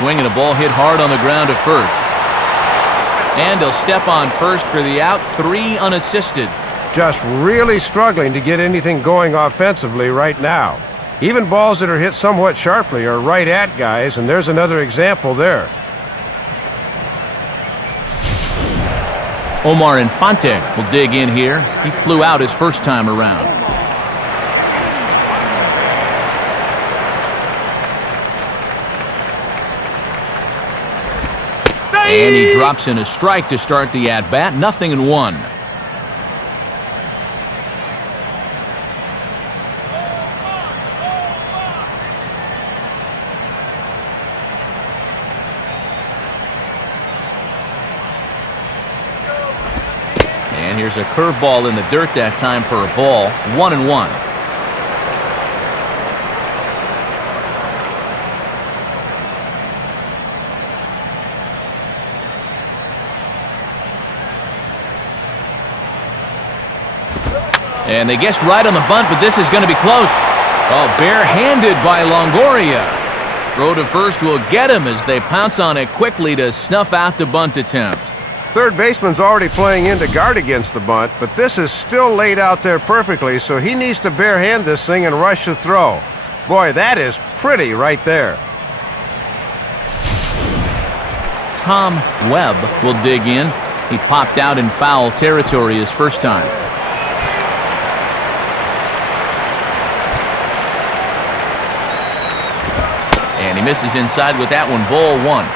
Swinging a ball hit hard on the ground at first. And he'll step on first for the out, 3 unassisted. Just really struggling to get anything going offensively right now. Even balls that are hit somewhat sharply are right at guys, and there's another example there. Omar Infante will dig in here. He flew out his first time around. And he drops in a strike to start the at-bat. 0-1. And here's a curveball in the dirt that time for a ball. 1-1. And they guessed right on the bunt, but this is going to be close. Oh, barehanded by Longoria. Throw to first will get him as they pounce on it quickly to snuff out the bunt attempt. Third baseman's already playing in to guard against the bunt, but this is still laid out there perfectly, so he needs to barehand this thing and rush the throw. Boy, that is pretty right there. Tom Webb will dig in. He popped out in foul territory his first time. And he misses inside with that one. Ball 1.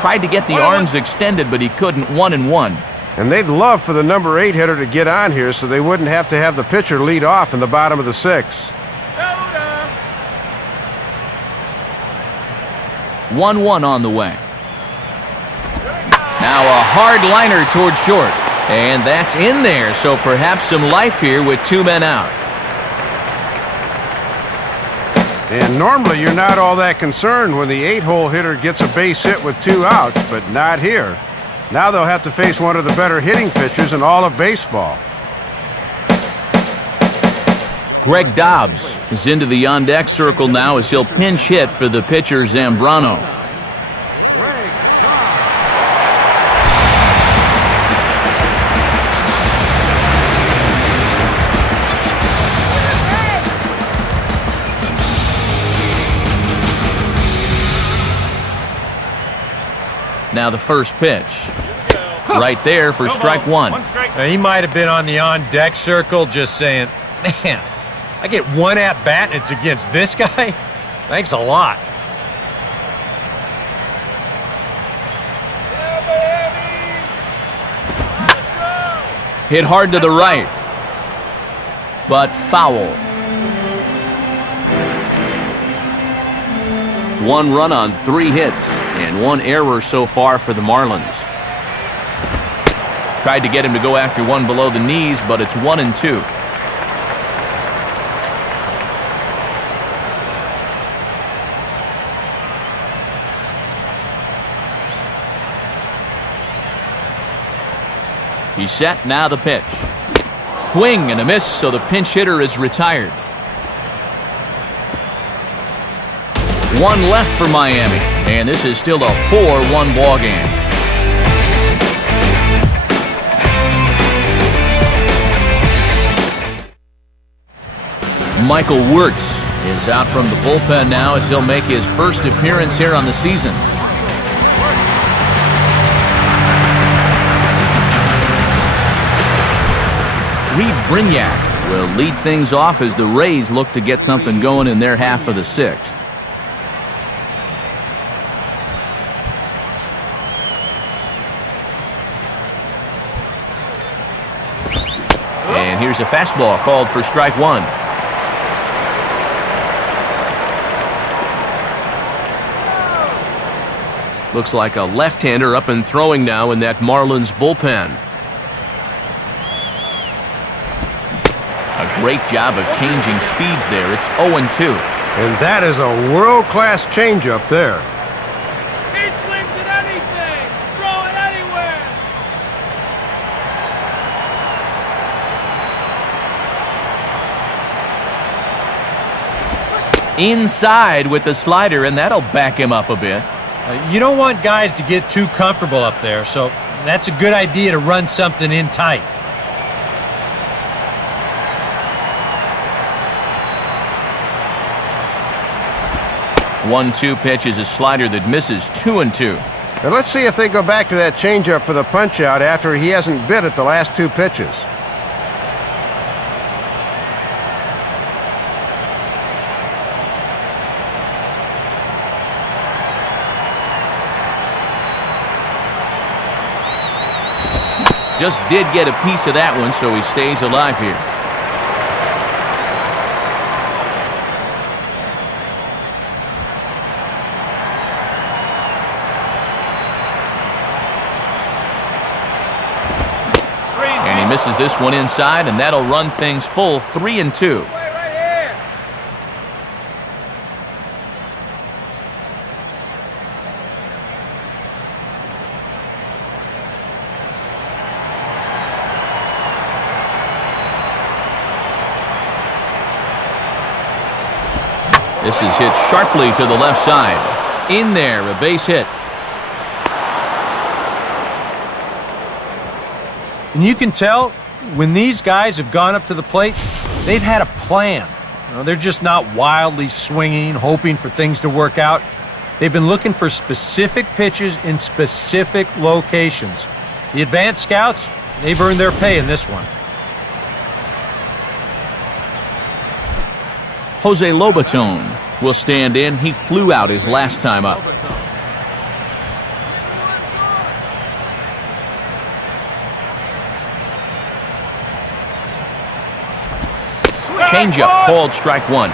Tried to get the arms extended, but he couldn't. 1-1. And they'd love for the number 8 hitter to get on here so they wouldn't have to have the pitcher lead off in the bottom of the 6th. 1-1 on the way. Now a hard liner toward short. And that's in there, so perhaps some life here with 2 men out. And normally you're not all that concerned when the 8-hole hitter gets a base hit with 2 outs, but not here. Now they'll have to face one of the better hitting pitchers in all of baseball. Greg Dobbs is into the on-deck circle now as he'll pinch hit for the pitcher Zambrano. Now the first pitch. Right there for strike one. Now, he might have been on the on-deck circle just saying, man, I get one at-bat and it's against this guy? Thanks a lot. Hit hard to the right, but foul. 1 run on 3 hits and 1 error so far for the Marlins. Tried to get him to go after one below the knees, but it's 1-2. He's set, now the pitch. Swing and a miss, so the pinch hitter is retired. 1 left for Miami, and this is still a 4-1 ball game. Michael Wirtz is out from the bullpen now as he'll make his first appearance here on the season. Reed Brignac will lead things off as the Rays look to get something going in their half of the 6th. And here's a fastball called for strike one. Looks like a left-hander up and throwing now in that Marlins bullpen. A great job of changing speeds there. It's 0-2. And that is a world-class changeup there. He swings at anything. Throw it anywhere. Inside with the slider, and that'll back him up a bit. You don't want guys to get too comfortable up there, so that's a good idea to run something in tight. One-two pitch is a slider that misses 2-2. Now let's see if they go back to that changeup for the punch-out after he hasn't bit at the last 2 pitches. Just did get a piece of that one, so he stays alive here. And he misses this one inside, and that'll run things full 3-2. This is hit sharply to the left side. In there, a base hit. And you can tell when these guys have gone up to the plate, they've had a plan. You know, they're just not wildly swinging, hoping for things to work out. They've been looking for specific pitches in specific locations. The advanced scouts, they've earned their pay in this one. Jose Lobaton will stand in. He flew out his last time up. Changeup called strike one.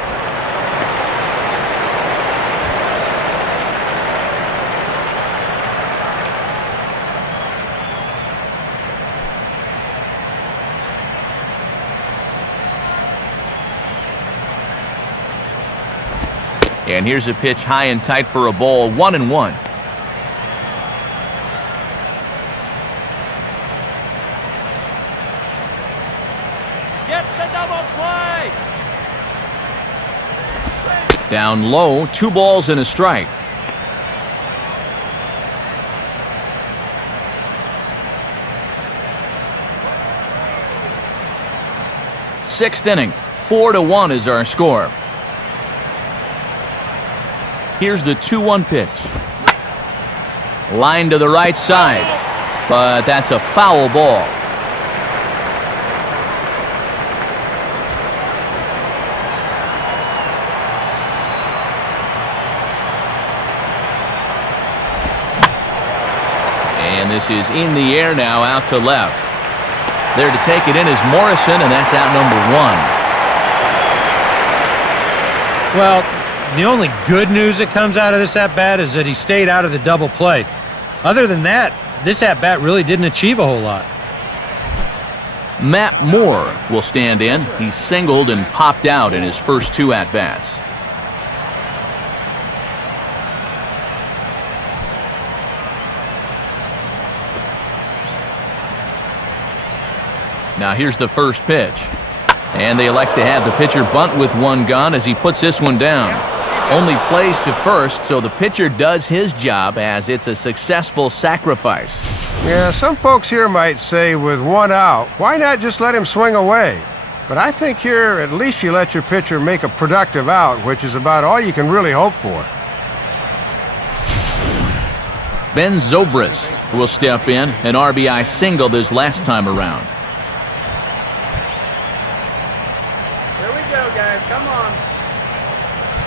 And here's a pitch high and tight for a ball, 1-1. Get the double play. Down low, 2 balls and a strike. Sixth inning, 4-1 is our score. Here's the 2-1 pitch. Line to the right side, but that's a foul ball. And this is in the air now, out to left. There to take it in is Morrison, and that's out number 1. Well, the only good news that comes out of this at-bat is that he stayed out of the double play. Other than that, this at-bat really didn't achieve a whole lot. Matt Moore will stand in. He singled and popped out in his first 2 at-bats. Now here's the first pitch. And they elect to have the pitcher bunt with 1 gone as he puts this one down. Only plays to first, so the pitcher does his job as it's a successful sacrifice. Yeah, some folks here might say with 1 out, why not just let him swing away? But I think here at least you let your pitcher make a productive out, which is about all you can really hope for. Ben Zobrist will step in, an RBI single this last time around. Come on.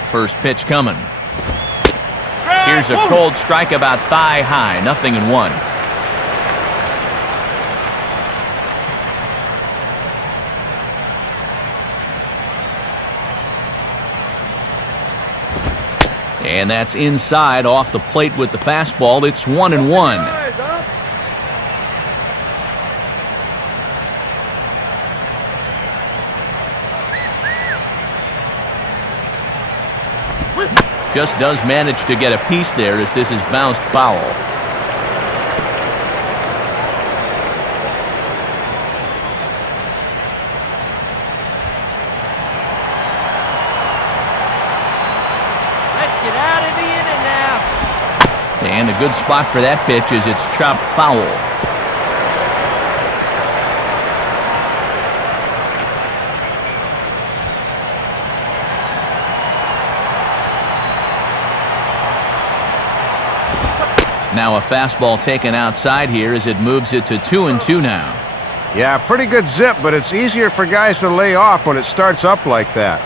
First pitch coming. Here's a cold strike about thigh high, 0-1. And that's inside off the plate with the fastball. It's 1-1. Just does manage to get a piece there as this is bounced foul. Let's get out of the inning now. And a good spot for that pitch is it's chopped foul. Now a fastball taken outside here as it moves it to 2-2 now. Yeah, pretty good zip, but it's easier for guys to lay off when it starts up like that.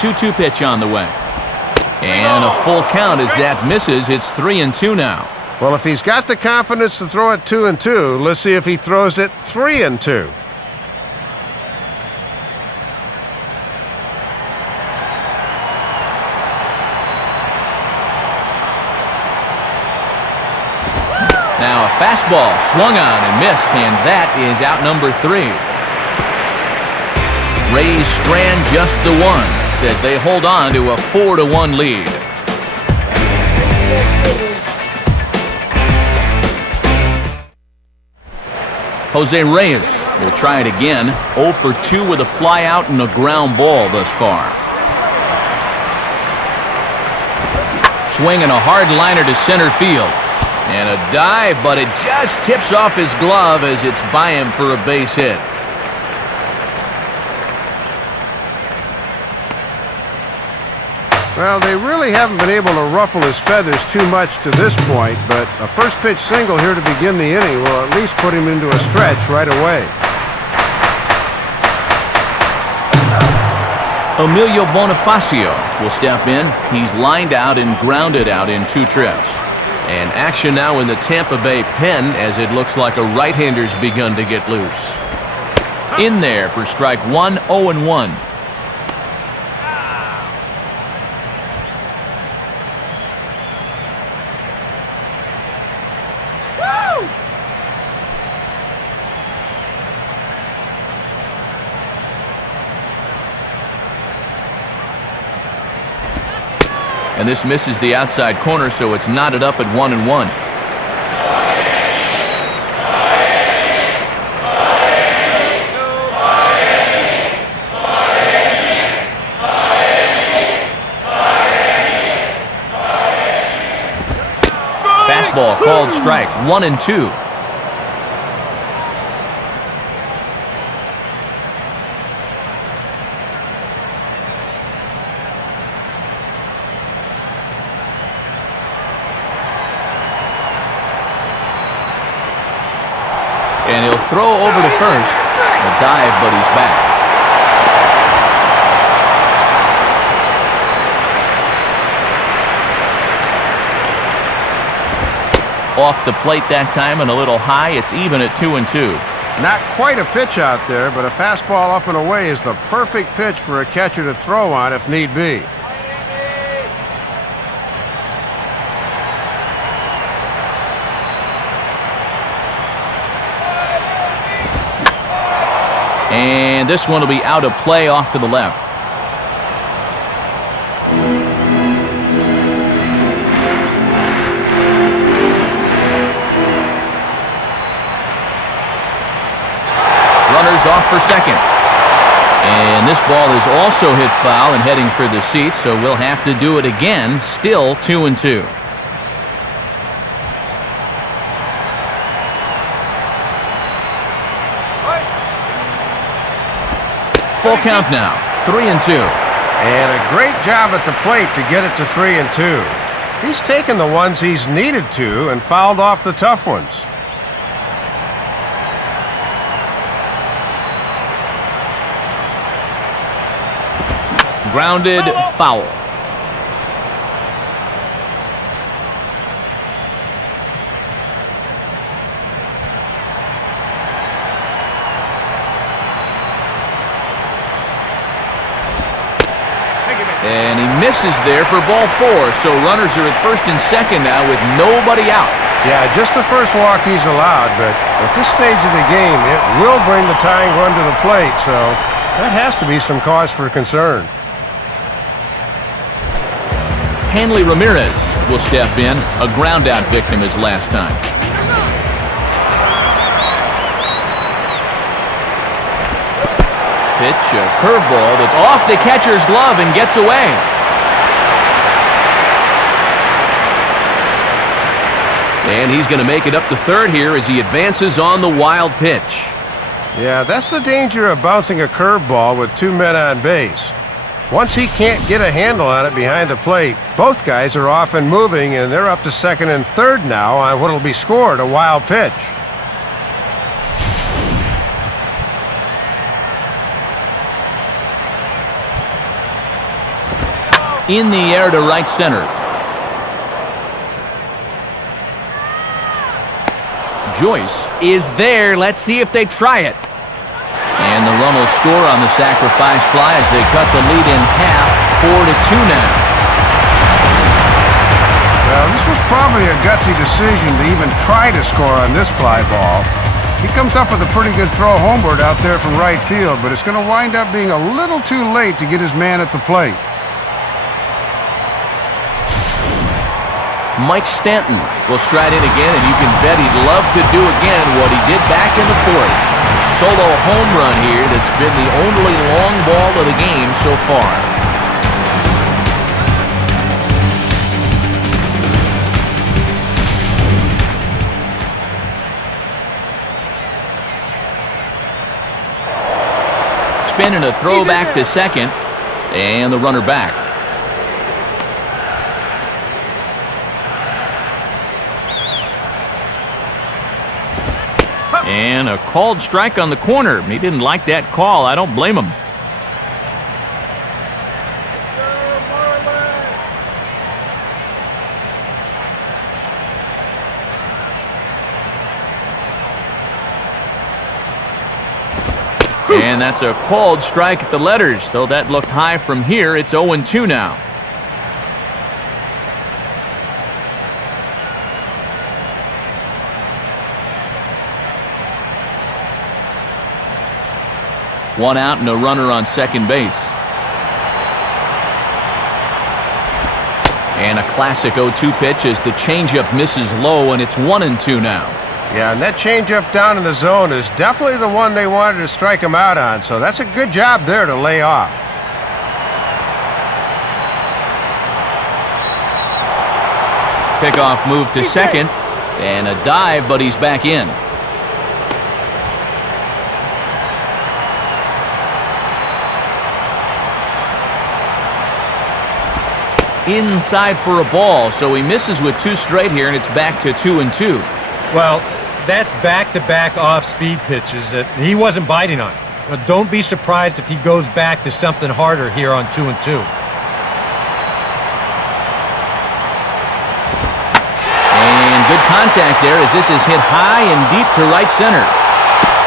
2-2 pitch on the way. And a full count as that misses. It's 3-2 now. Well, if he's got the confidence to throw it 2-2, let's see if he throws it 3-2. Now a fastball swung on and missed, and that is out number 3. Rays strand just the one as they hold on to a 4-1 lead. Jose Reyes will try it again. 0 for 2 with a fly out and a ground ball thus far. Swinging a hard liner to center field. And a dive, but it just tips off his glove as it's by him for a base hit. Well, they really haven't been able to ruffle his feathers too much to this point, but a first pitch single here to begin the inning will at least put him into a stretch right away. Emilio Bonifacio will step in. He's lined out and grounded out in 2 trips. And action now in the Tampa Bay pen as it looks like a right-hander's begun to get loose. In there for strike 1, 0-1. And this misses the outside corner, so it's knotted up at 1-1. Fastball called strike, 1-2. And he'll throw over to first. A dive, but he's back. Off the plate that time and a little high. It's even at 2-2. Not quite a pitch out there, but a fastball up and away is the perfect pitch for a catcher to throw on if need be. And this one will be out of play off to the left. Runners off for second. And this ball is also hit foul and heading for the seats, so we'll have to do it again. Still 2-2. Full count now, 3-2. And a great job at the plate to get it to 3-2. He's taken the ones he's needed to and fouled off the tough ones. Grounded, foul. And he misses there for ball 4, so runners are at first and second now with nobody out. Yeah, just the first walk he's allowed, but at this stage of the game, it will bring the tying run to the plate, so that has to be some cause for concern. Hanley Ramirez will step in, a ground-out victim his last time. Pitch, a curveball that's off the catcher's glove and gets away. And he's going to make it up to third here as he advances on the wild pitch. Yeah, that's the danger of bouncing a curveball with 2 men on base. Once he can't get a handle on it behind the plate, both guys are off and moving, and they're up to second and third now on what will be scored, a wild pitch. In the air to right center. Joyce is there. Let's see if they try it. And the run will score on the sacrifice fly as they cut the lead in half, 4-2 now. Well, this was probably a gutsy decision to even try to score on this fly ball. He comes up with a pretty good throw homeward out there from right field, but it's going to wind up being a little too late to get his man at the plate. Mike Stanton will stride in again, and you can bet he'd love to do again what he did back in the fourth. A solo home run here that's been the only long ball of the game so far. Spin and a throw back to second, and the runner back. And a called strike on the corner. He didn't like that call. I don't blame him. And that's a called strike at the letters. Though that looked high from here, it's 0-2 now. One out and a runner on second base. And a classic 0-2 pitch as the changeup misses low, and it's 1-2 now. Yeah, and that changeup down in the zone is definitely the one they wanted to strike him out on, so that's a good job there to lay off. Pickoff move to second, and a dive, but he's back in. Inside for a ball, so he misses with 2 straight here, and it's back to 2-2. Well, that's back-to-back off-speed pitches that he wasn't biting on. But don't be surprised if he goes back to something harder here on 2-2. And good contact there as this is hit high and deep to right center.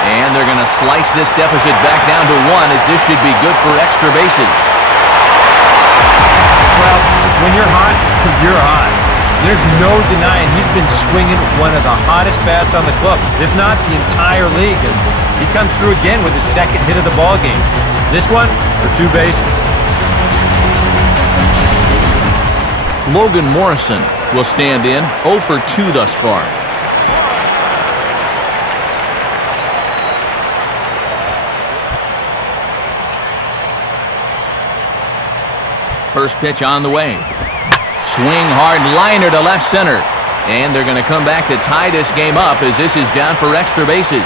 And they're going to slice this deficit back down to 1 as this should be good for extra bases. Well, when you're hot, you're hot. There's no denying he's been swinging one of the hottest bats on the club, if not the entire league. And he comes through again with his second hit of the ball game. This one for 2 bases. Logan Morrison will stand in, 0 for 2 thus far. First pitch on the way. Swing hard liner to left center. And they're going to come back to tie this game up as this is down for extra bases.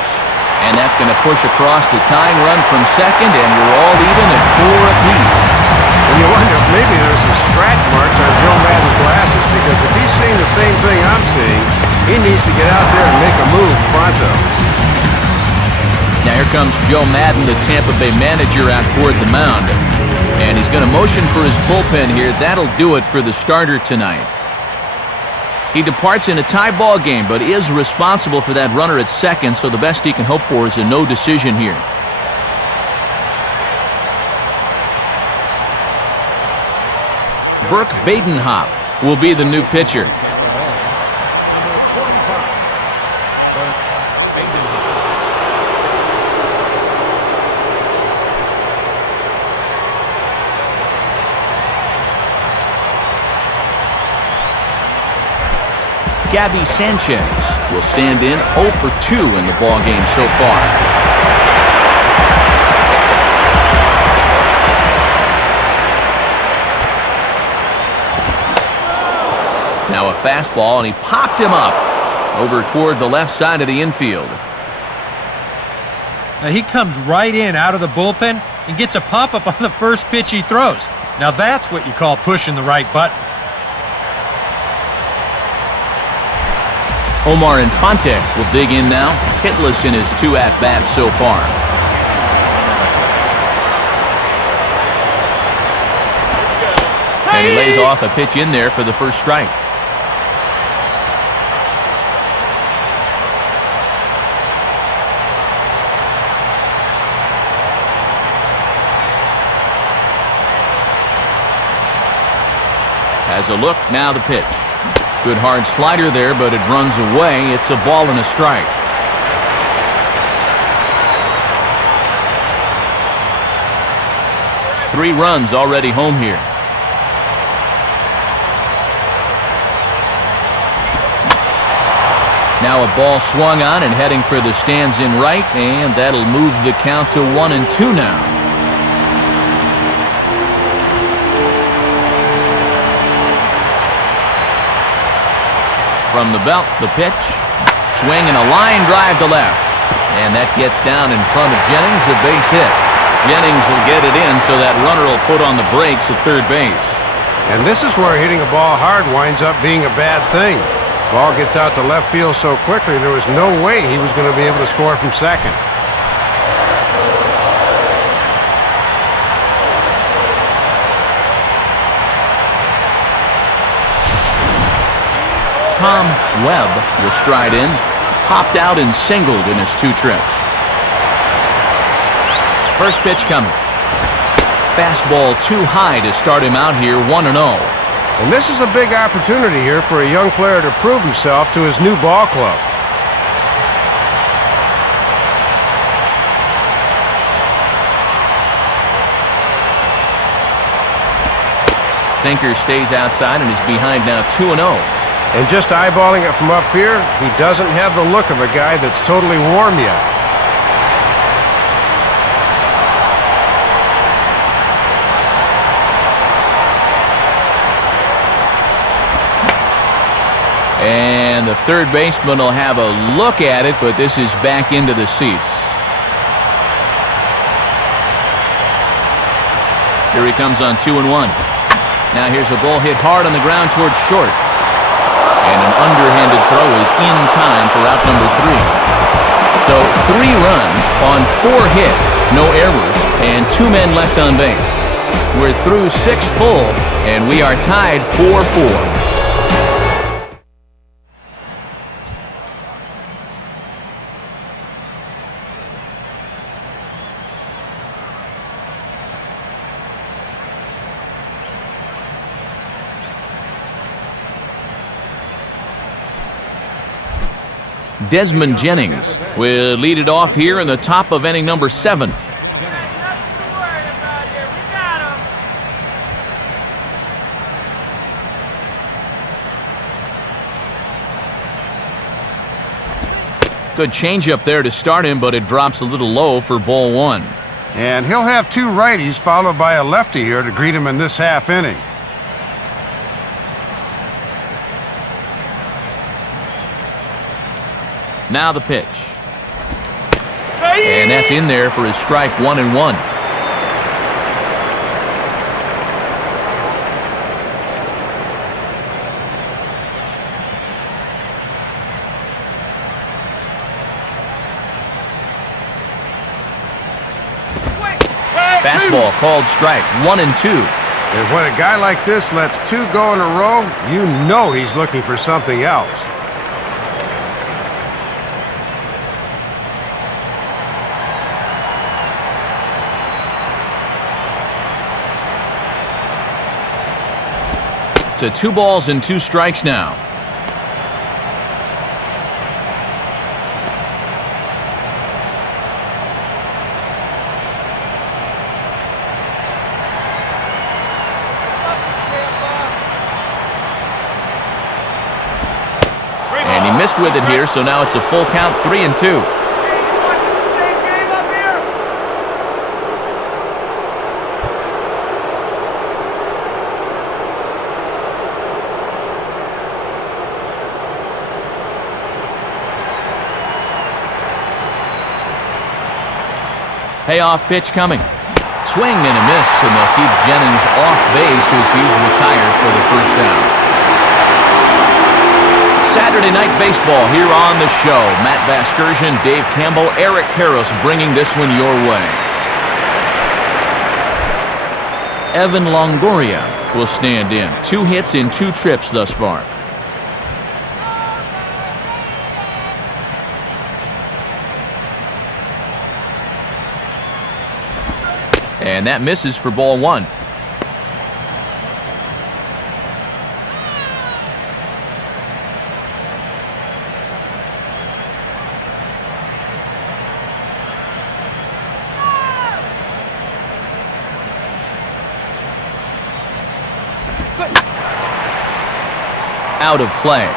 And that's going to push across the tying run from second, and we're all even at 4 apiece. And you wonder if maybe there's some scratch marks on Joe Madden's glasses, because if he's seeing the same thing I'm seeing, he needs to get out there and make a move pronto. Now here comes Joe Madden, the Tampa Bay manager, out toward the mound. And he's going to motion for his bullpen here. That'll do it for the starter tonight. He departs in a tie ball game, but is responsible for that runner at second, so the best he can hope for is a no decision here. Burke Badenhop will be the new pitcher. Number 25, Burke Badenhop. Gabby Sanchez will stand in 0 for 2 in the ball game so far. Now a fastball, and he popped him up over toward the left side of the infield. Now he comes right in out of the bullpen and gets a pop-up on the first pitch he throws. Now that's what you call pushing the right button. Omar Infante will dig in now, hitless in his 2 at-bats so far. And he lays off a pitch in there for the first strike. Has a look, now the pitch. Good hard slider there, but it runs away. It's a ball and a strike. Three runs already home here. Now a ball swung on and heading for the stands in right, and that'll move the count to 1-2 now. From the belt, the pitch, swing and a line drive to left. And that gets down in front of Jennings, a base hit. Jennings will get it in, so that runner will put on the brakes at third base. And this is where hitting a ball hard winds up being a bad thing. Ball gets out to left field so quickly, there was no way he was going to be able to score from second. Tom Webb will stride in, popped out and singled in his 2 trips. First pitch coming. Fastball too high to start him out here, 1-0. And this is a big opportunity here for a young player to prove himself to his new ball club. sinker stays outside and is behind now 2-0. And just eyeballing it from up here, he doesn't have the look of a guy that's totally warm yet. And the third baseman will have a look at it, but this is back into the seats. Here he comes on 2-1. Now here's a ball hit hard on the ground towards short. And an underhanded throw is in time for out number 3. So 3 runs on 4 hits, no errors, and 2 men left on base. We're through 6 full, and we are tied 4-4. Desmond Jennings will lead it off here in the top of inning number 7. Nothing to worry about here. We got him. Good changeup there to start him, but it drops a little low for ball 1. And he'll have 2 righties followed by a lefty here to greet him in this half inning. Now the pitch. And that's in there for his strike 1-1. Fastball called strike 1-2. And when a guy like this lets 2 go in a row, you know he's looking for something else. To 2 balls and 2 strikes now. And he missed with it here, so now it's a full count, 3-2. Payoff pitch coming. Swing and a miss, and they'll keep Jennings off base as he's retired for the first down. Saturday Night Baseball here on the show. Matt Vasgersian, Dave Campbell, Eric Karros bringing this one your way. Evan Longoria will stand in. 2 hits in 2 trips thus far. And that misses for ball 1. Out of play.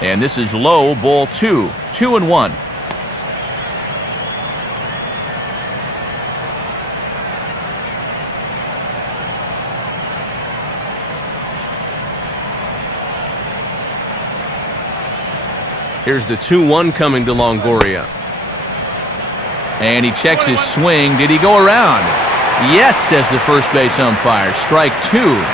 And this is low, ball 2. 2-1. Here's the 2-1 coming to Longoria. And he checks his swing. Did he go around? Yes, says the first base umpire. Strike 2.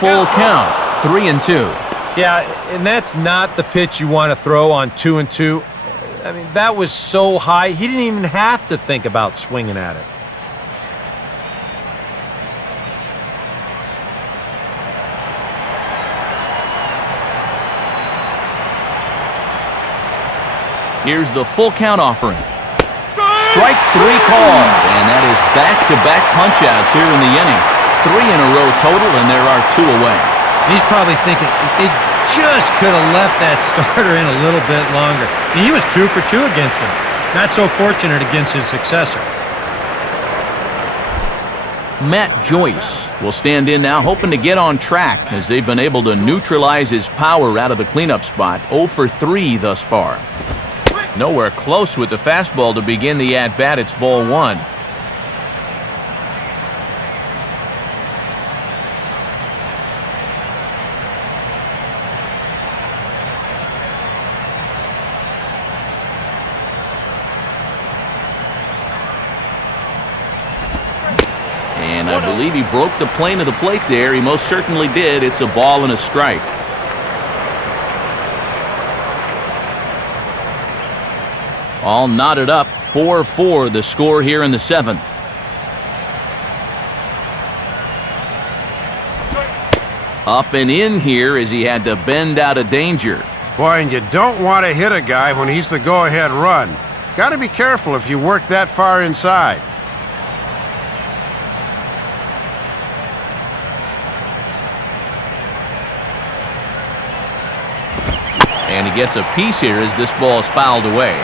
Full count, 3-2. Yeah, and that's not the pitch you want to throw on 2-2. I mean, that was so high, he didn't even have to think about swinging at it. Here's the full count offering. Strike 3 call, and that is back-to-back punch-outs here in the inning. 3 in a row total, and there are 2 away. He's probably thinking, if they just could have left that starter in a little bit longer. He was 2 for 2 against him. Not so fortunate against his successor. Matt Joyce will stand in now, hoping to get on track as they've been able to neutralize his power out of the cleanup spot. 0 for 3 thus far. Nowhere close with the fastball to begin the at-bat. It's ball 1. And I believe he broke the plane of the plate there. He most certainly did. It's a ball and a strike. All knotted up, 4-4 the score here in the 7th. Up and in here as he had to bend out of danger. Boy, and you don't want to hit a guy when he's the go-ahead run. Got to be careful if you work that far inside. And he gets a piece here as this ball is fouled away.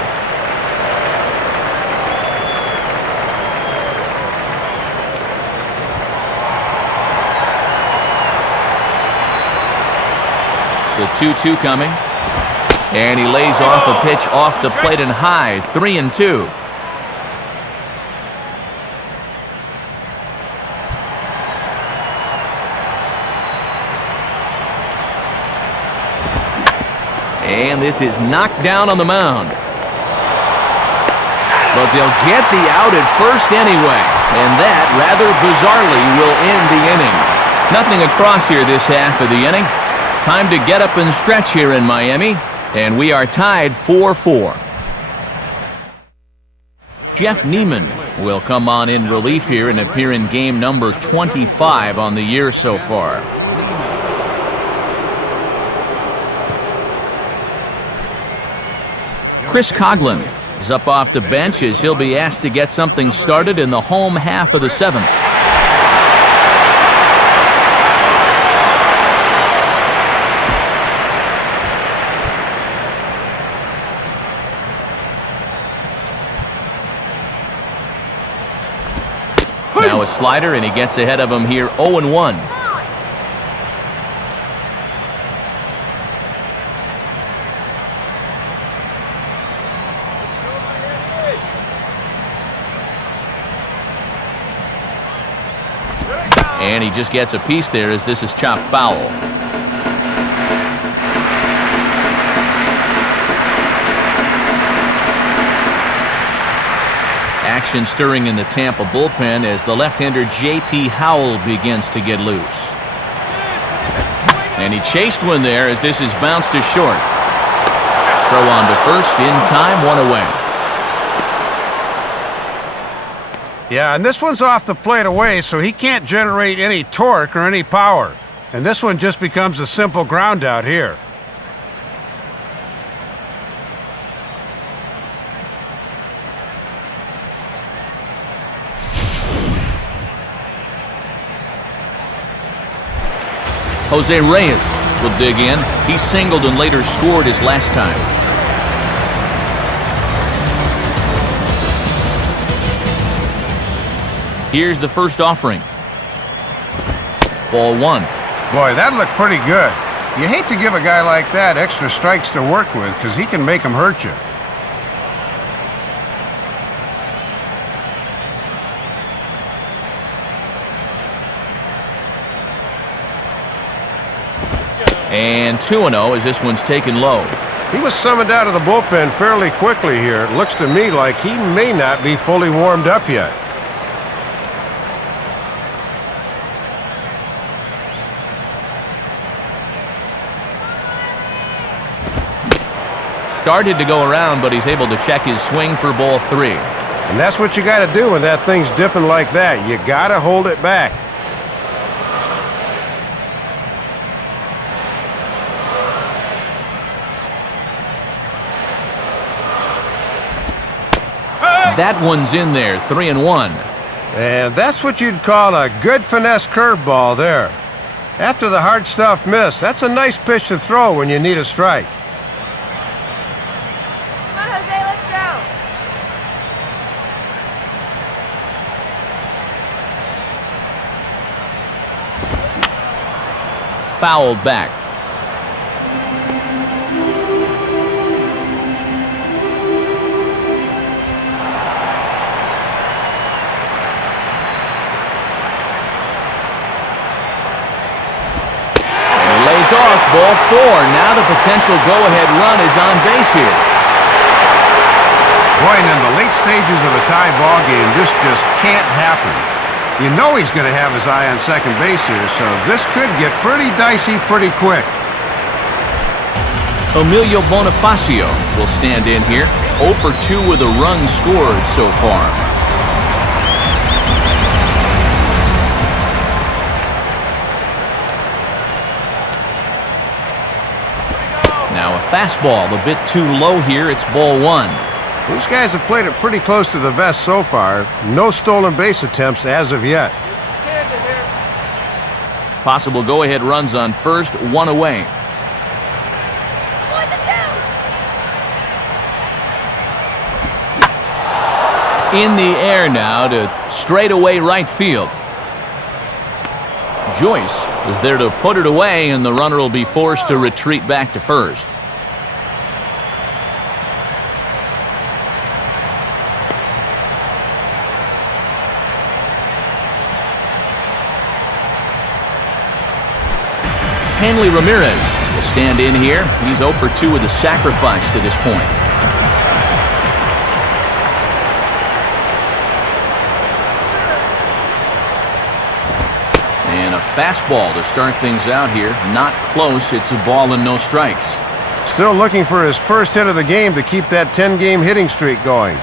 The 2-2 coming. And he lays off a pitch off the plate and high. 3-2. And this is knocked down on the mound. But they'll get the out at first anyway. And that, rather bizarrely, will end the inning. Nothing across here this half of the inning. Time to get up and stretch here in Miami. And we are tied 4-4. Jeff Neiman will come on in relief here and appear in game number 25 on the year so far. Chris Coughlin is up off the bench as he'll be asked to get something started in the home half of the 7th. Now a slider, and he gets ahead of him here 0-1. And he just gets a piece there as this is chopped foul. Action stirring in the Tampa bullpen as the left-hander J.P. Howell begins to get loose. And he chased one there as this is bounced to short. Throw on to first in time, 1 away. Yeah, and this one's off the plate away, so he can't generate any torque or any power. And this one just becomes a simple ground out here. Jose Reyes will dig in. He singled and later scored his last time. Here's the first offering. Ball 1. Boy, that looked pretty good. You hate to give a guy like that extra strikes to work with because he can make them hurt you. And 2-0 as this one's taken low. He was summoned out of the bullpen fairly quickly here. It looks to me like he may not be fully warmed up yet. Started to go around, but he's able to check his swing for ball 3. And that's what you got to do when that thing's dipping like that. You got to hold it back. That one's in there, 3-1. And that's what you'd call a good finesse curveball there. After the hard stuff missed, that's a nice pitch to throw when you need a strike. Come on, Jose, let's go. Fouled back. Off, ball 4. Now the potential go-ahead run is on base here. Boy, and in the late stages of a tie ball game, this just can't happen. You know he's going to have his eye on second base here, so this could get pretty dicey pretty quick. Emilio Bonifacio will stand in here. 0 for 2 with a run scored so far. Now a fastball a bit too low here. It's ball 1. These guys have played it pretty close to the vest so far. No stolen base attempts as of yet. Possible go-ahead runs on first, 1 away. In the air now to straightaway right field. Joyce is there to put it away, and the runner will be forced to retreat back to first. Hanley Ramirez will stand in here. He's 0 for 2 with a sacrifice to this point. And a fastball to start things out here. Not close. It's a ball and no strikes. Still looking for his first hit of the game to keep that 10-game hitting streak going.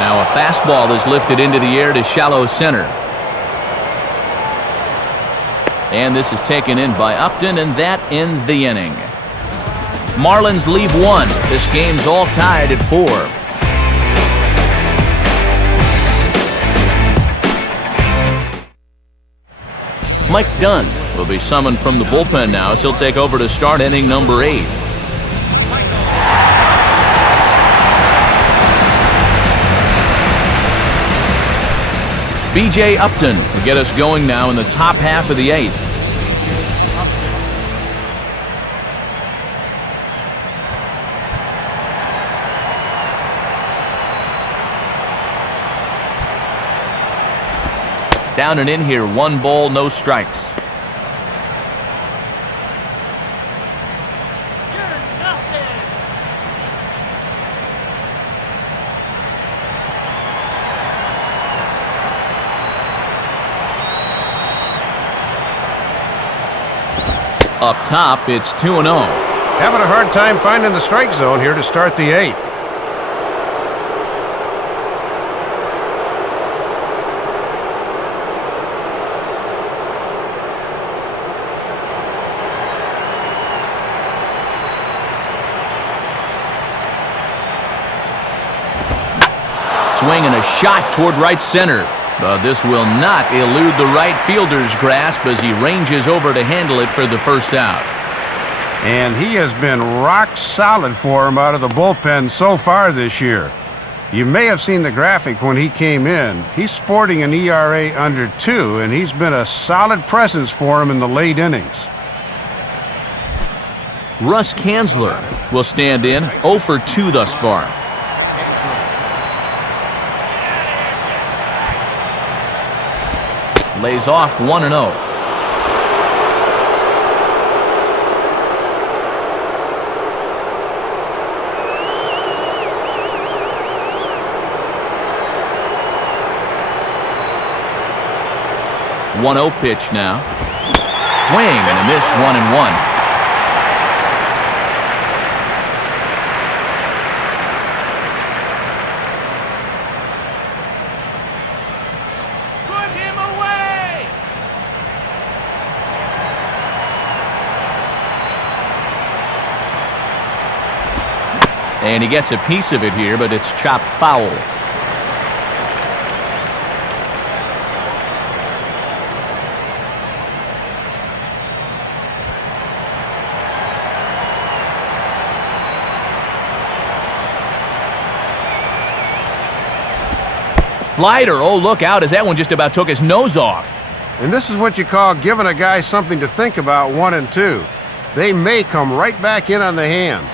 Now a fastball is lifted into the air to shallow center. And this is taken in by Upton, and that ends the inning. Marlins leave 1. This game's all tied at 4. Mike Dunn will be summoned from the bullpen now as he'll take over to start inning number 8. B.J. Upton will get us going now in the top half of the 8th. Down and in here, 1 ball, no strikes. Up top, it's 2-0. Having a hard time finding the strike zone here to start the 8th. Swing and a shot toward right center. But this will not elude the right fielder's grasp as he ranges over to handle it for the first out. And he has been rock solid for him out of the bullpen so far this year. You may have seen the graphic when he came in. He's sporting an ERA under 2, and he's been a solid presence for him in the late innings. Russ Kanzler will stand in, 0 for 2 thus far. Lays off 1-0. One-0 pitch now. Swing and a miss, 1-1. And he gets a piece of it here, but it's chopped foul. Slider, oh, look out, as that one just about took his nose off. And this is what you call giving a guy something to think about 1 and 2. They may come right back in on the hands.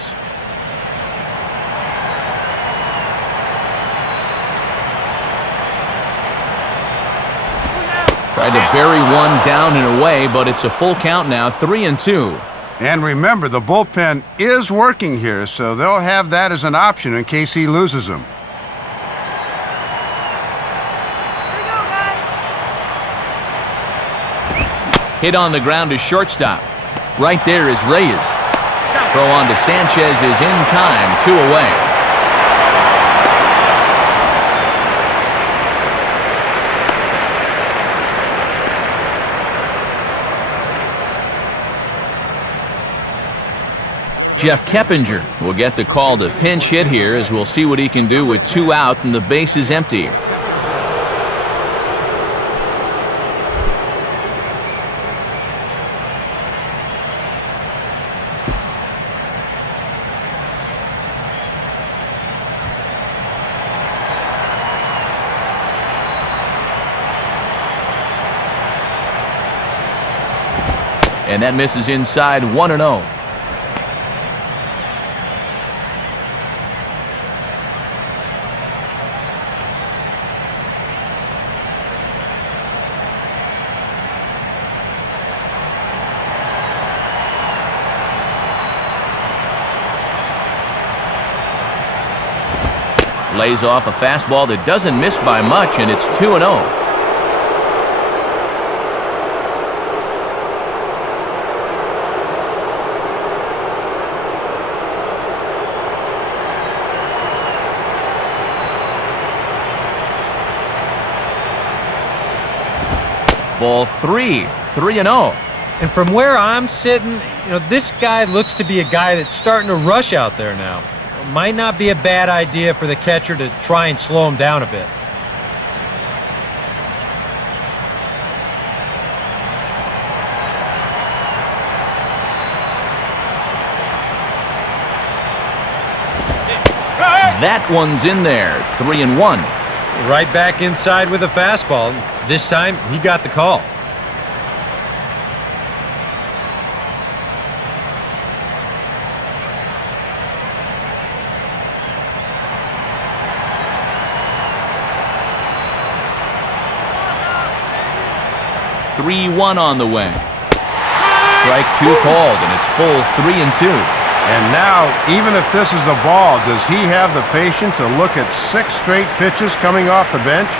Tried to bury one down and away, but it's a full count now, 3-2. And remember, the bullpen is working here, so they'll have that as an option in case he loses them. Hit on the ground to shortstop. Right there is Reyes. Throw on to Sanchez is in time, 2 away. Jeff Keppinger will get the call to pinch hit here, as we'll see what he can do with 2 out and the base is empty. And that misses inside, 1-0. Lays off a fastball that doesn't miss by much, and it's 2-0. Ball 3-0. And from where I'm sitting, this guy looks to be a guy that's starting to rush out there now. It might not be a bad idea for the catcher to try and slow him down a bit. That one's in there, 3-1. Right back inside with a fastball. This time, he got the call. .3-1 on the way. Strike 2 called, and it's full 3-2. And now, even if this is a ball, does he have the patience to look at 6 straight pitches coming off the bench?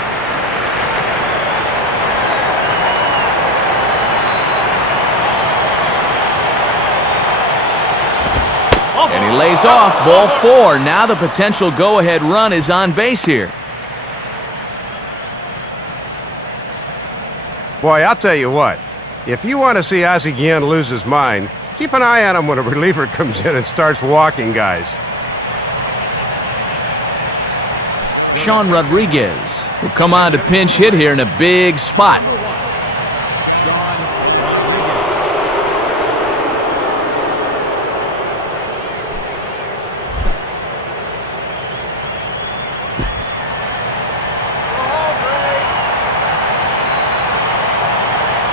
And he lays off, ball 4. Now the potential go-ahead run is on base here. Boy, I'll tell you what. If you want to see Ozzie Guillen lose his mind, keep an eye on him when a reliever comes in and starts walking guys. Sean Rodriguez will come on to pinch hit here in a big spot.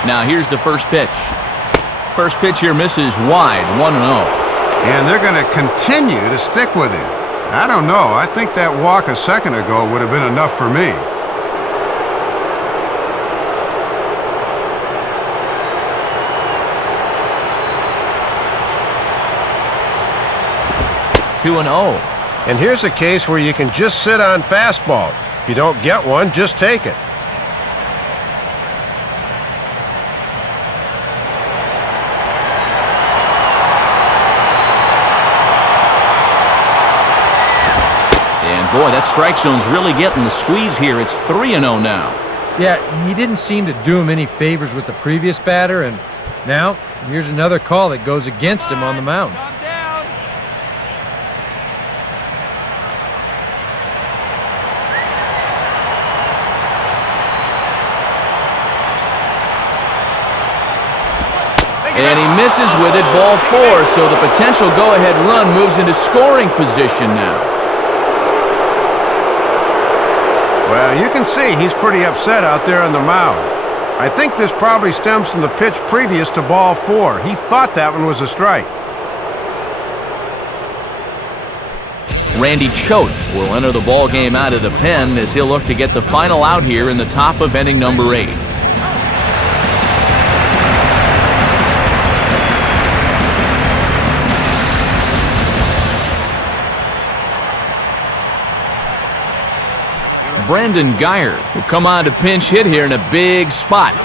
Now here's the first pitch. First pitch here misses wide, 1-0. And they're going to continue to stick with him. I don't know. I think that walk a second ago would have been enough for me. And here's a case where you can just sit on fastball. If you don't get one, just take it. Boy, that strike zone's really getting the squeeze here. It's 3-0 now. Yeah, he didn't seem to do him any favors with the previous batter, and now here's another call that goes against him on the mound. And he misses with it, ball 4, so the potential go-ahead run moves into scoring position now. Well, you can see he's pretty upset out there on the mound. I think this probably stems from the pitch previous to ball 4. He thought that one was a strike. Randy Choate will enter the ball game out of the pen as he'll look to get the final out here in the top of inning number 8. Brandon Geyer will come on to pinch hit here in a big spot.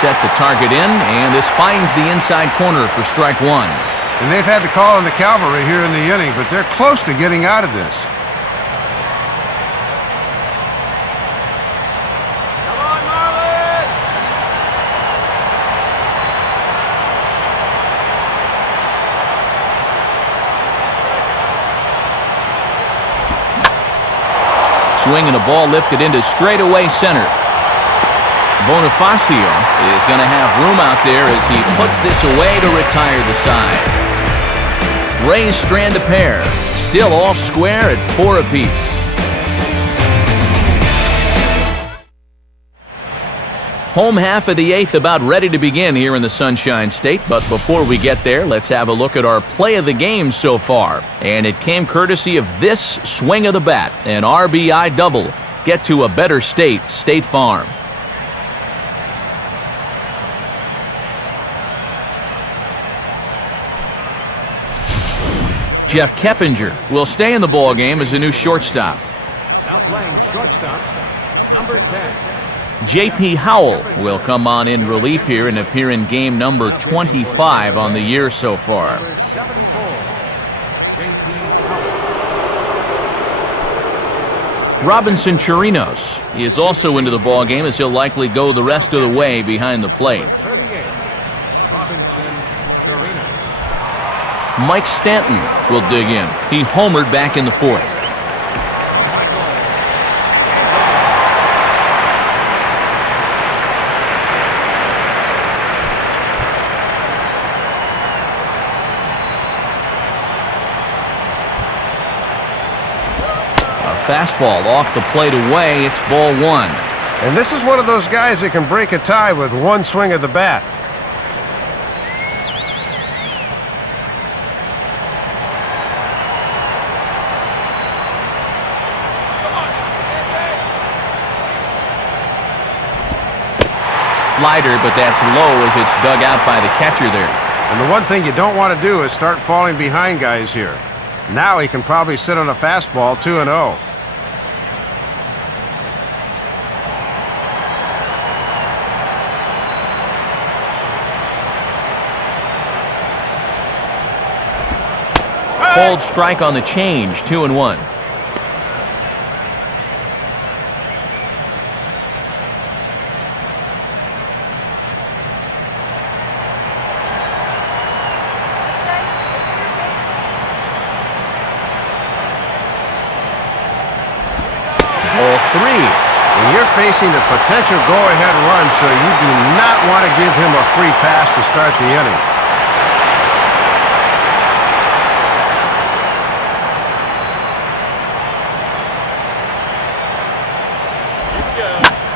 Set the target in, and this finds the inside corner for strike 1. And they've had the call on the cavalry here in the inning, but they're close to getting out of this. Come on, Marlins! Swinging a ball lifted into straightaway center. Bonifacio is going to have room out there as he puts this away to retire the side. Rays strand a pair, still all square at 4 apiece. Home half of the 8th about ready to begin here in the Sunshine State, but before we get there, let's have a look at our play of the game so far. And it came courtesy of this swing of the bat, an RBI double. Get to a better state, State Farm. Jeff Keppinger will stay in the ball game as a new shortstop. Now playing shortstop, number 10. J.P. Howell will come on in relief here and appear in game number 25 on the year so far. Number 7 and 4, J.P. Howell. Robinson Chirinos is also into the ball game as he'll likely go the rest of the way behind the plate. 38, Robinson Chirinos. Mike Stanton will dig in. He homered back in the 4th. A fastball off the plate away. It's ball 1. And this is one of those guys that can break a tie with one swing of the bat. Slider, but that's low as it's dug out by the catcher there. And the one thing you don't want to do is start falling behind guys here. Now he can probably sit on a fastball 2-0. Cold strike on the change, 2-1. Ball 3. And you're facing a potential go-ahead run, so you do not want to give him a free pass to start the inning.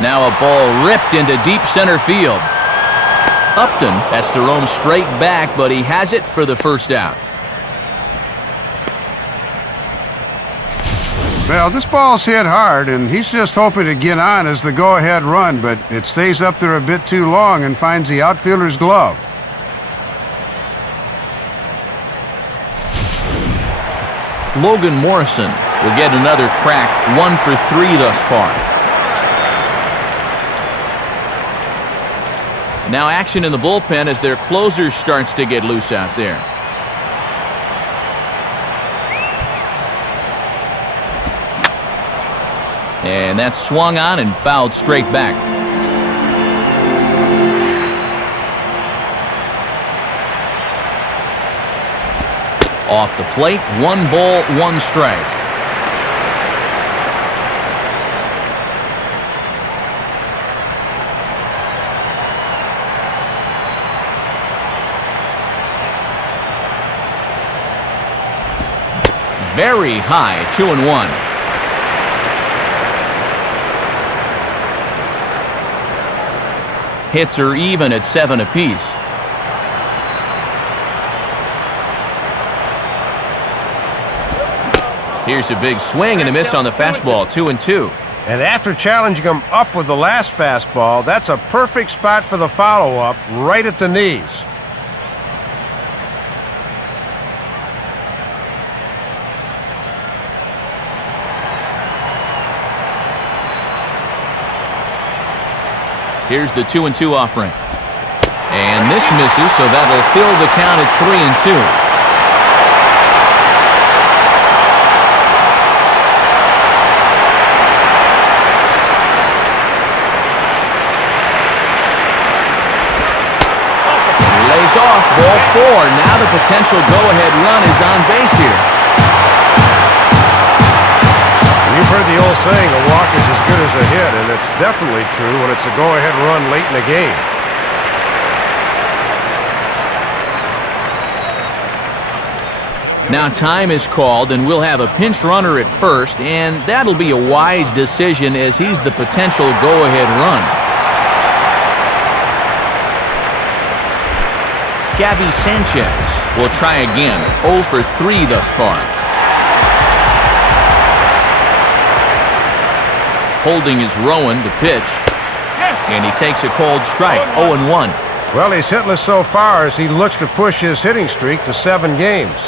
Now a ball ripped into deep center field. Upton has to roam straight back, but he has it for the first out. Well, this ball's hit hard, and he's just hoping to get on as the go-ahead run, but it stays up there a bit too long and finds the outfielder's glove. Logan Morrison will get another crack, 1 for 3 thus far. Now action in the bullpen as their closer starts to get loose out there. And that's swung on and fouled straight back. Off the plate, 1 ball, 1 strike. Very high, 2-1. Hits are even at 7 apiece. Here's a big swing and a miss on the fastball, 2-2. And after challenging him up with the last fastball, that's a perfect spot for the follow-up, right at the knees. Here's the 2-2 offering. And this misses, so that'll fill the count at 3-2. Off, ball 4. Now the potential go-ahead run is on base here. You've heard the old saying, a walk is as good as a hit, and it's definitely true when it's a go-ahead run late in the game. Now time is called, and we'll have a pinch runner at first, and that'll be a wise decision as he's the potential go-ahead run. Gabby Sanchez will try again, 0 for 3 thus far. Holding is Rowan to pitch, and he takes a cold strike, 0-1. Well, he's hitless so far as he looks to push his hitting streak to 7 games.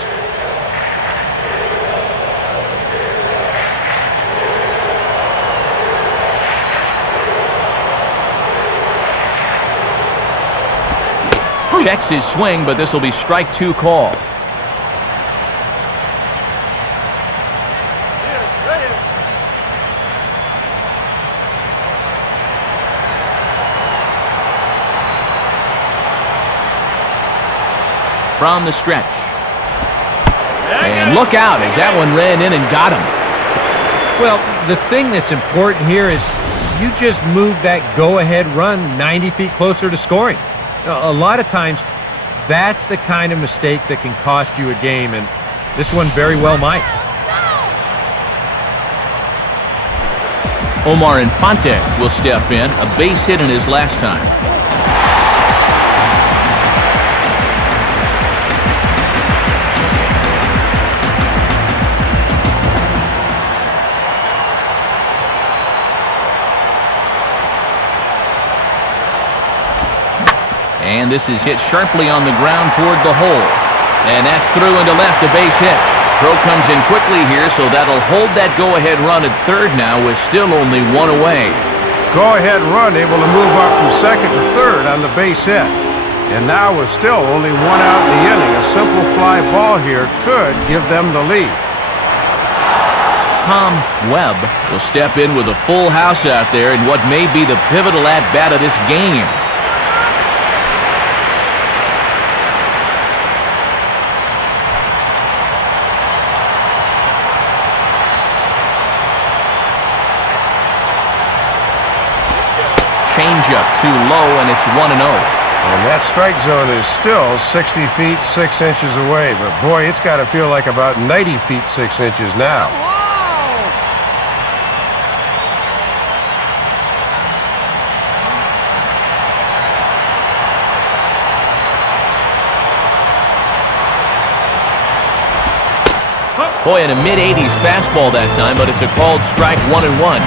Checks his swing, but this will be strike 2 call. From the stretch. And look out as that one ran in and got him. Well, the thing that's important here is you just move that go-ahead run 90 feet closer to scoring. A lot of times, that's the kind of mistake that can cost you a game, and this one very well might. Omar Infante will step in, a base hit in his last time. And this is hit sharply on the ground toward the hole. And that's through into left, a base hit. Throw comes in quickly here, so that'll hold that go-ahead run at third now with still only 1 away. Go-ahead run able to move up from second to third on the base hit. And now with still only 1 out in the inning, a simple fly ball here could give them the lead. Tom Webb will step in with a full house out there in what may be the pivotal at-bat of this game. Changeup too low, and it's 1-0. And that strike zone is still 60 feet 6 inches away, but boy, it's got to feel like about 90 feet 6 inches now. Boy, in a mid-80s fastball that time, but it's a called strike, 1-1.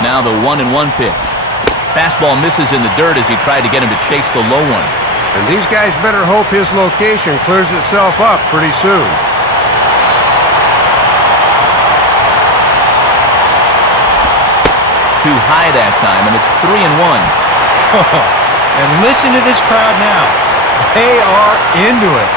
Now the 1-1 pitch. Fastball misses in the dirt as he tried to get him to chase the low one. And these guys better hope his location clears itself up pretty soon. too high that time, and it's 3-1. And listen to this crowd now. They are into it.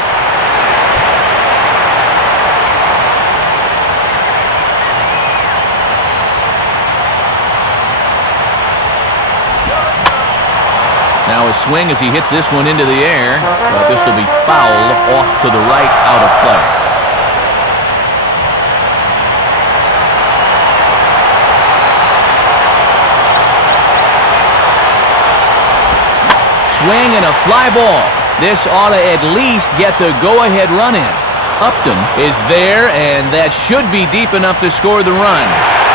Now a swing as he hits this one into the air, but this will be foul off to the right, out of play. Swing and a fly ball. This ought to at least get the go-ahead run in. Upton is there, and that should be deep enough to score the run.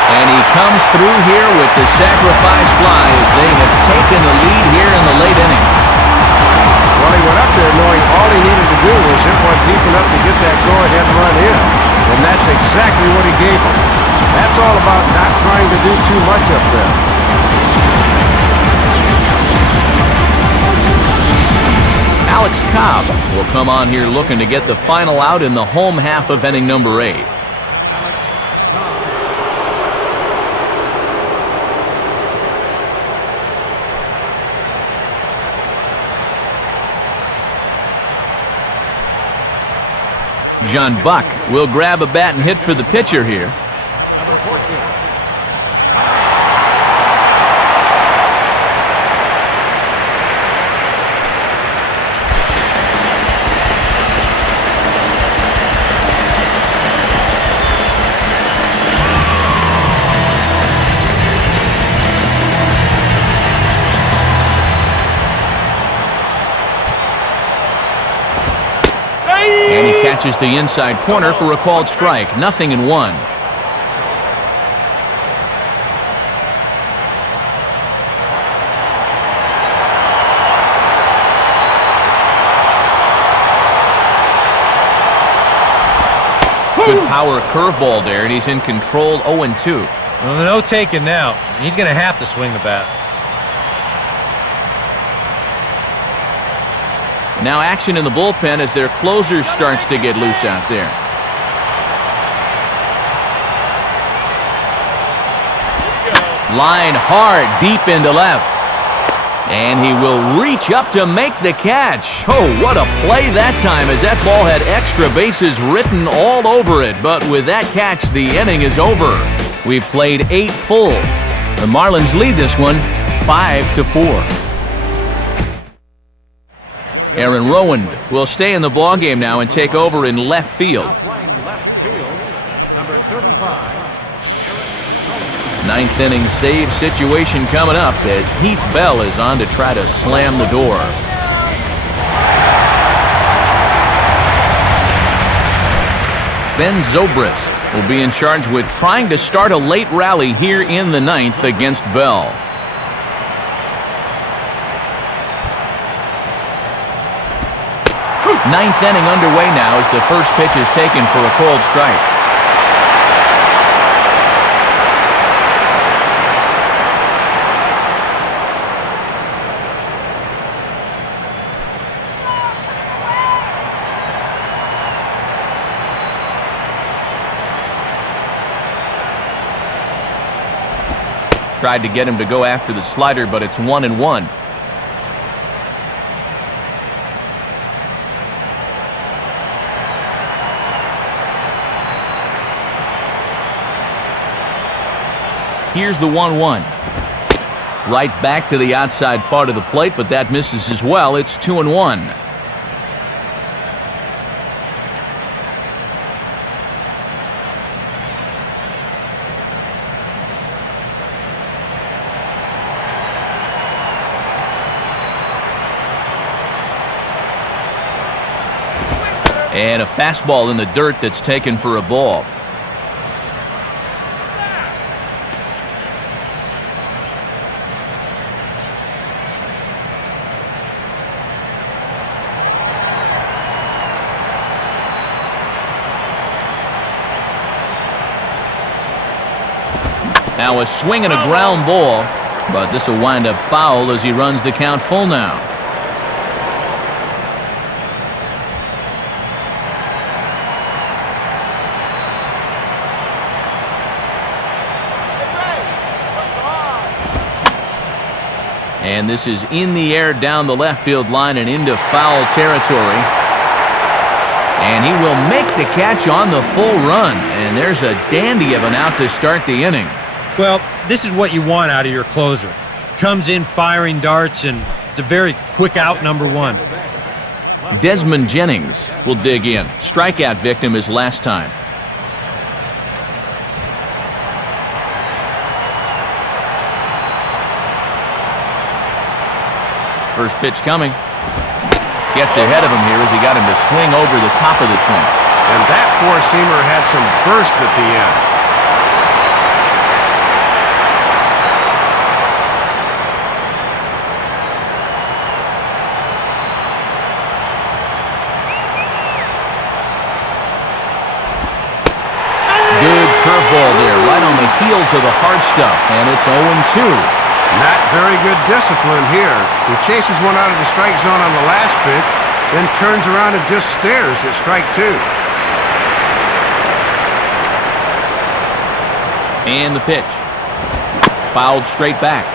And he comes through here with the sacrifice fly as they have taken the lead here in the late inning. Well, he went up there knowing all he needed to do was hit one deep enough to get that go-ahead run in. And that's exactly what he gave him. That's all about not trying to do too much up there. Alex Cobb will come on here looking to get the final out in the home half of inning number 8. John Buck will grab a bat and hit for the pitcher here. Number 14. And he catches the inside corner for a called strike. 0-1. Good power curveball there, and he's in control. 0-2. Well, no taking now. He's going to have to swing the bat. Now action in the bullpen as their closer starts to get loose out there. Line hard deep into left. And he will reach up to make the catch. Oh, what a play that time as that ball had extra bases written all over it. But with that catch, the inning is over. We've played 8 full. The Marlins lead this one 5-4. Aaron Rowand will stay in the ballgame now and take over in left field. Now playing left field, number 35. Ninth inning save situation coming up as Heath Bell is on to try to slam the door. Ben Zobrist will be in charge with trying to start a late rally here in the 9th against Bell. Ninth inning underway now as the first pitch is taken for a called strike. Tried to get him to go after the slider, but it's 1-1. Here's the 1-1. Right back to the outside part of the plate, but that misses as well. It's 2-1. And a fastball in the dirt that's taken for a ball. Now a swing and a ground ball, but this will wind up foul as he runs the count full now. And this is in the air down the left field line and into foul territory. And he will make the catch on the full run. And there's a dandy of an out to start the inning. Well, this is what you want out of your closer. Comes in firing darts, and it's a very quick out, number one. Desmond Jennings will dig in. Strikeout victim his last time. First pitch coming. Gets ahead of him here as he got him to swing over the top of the trunk. And that four-seamer had some burst at the end. Good curveball there, right on the heels of the hard stuff, and it's 0-2. Not very good discipline here. He chases one out of the strike zone on the last pitch, then turns around and just stares at strike two. And the pitch. Fouled straight back.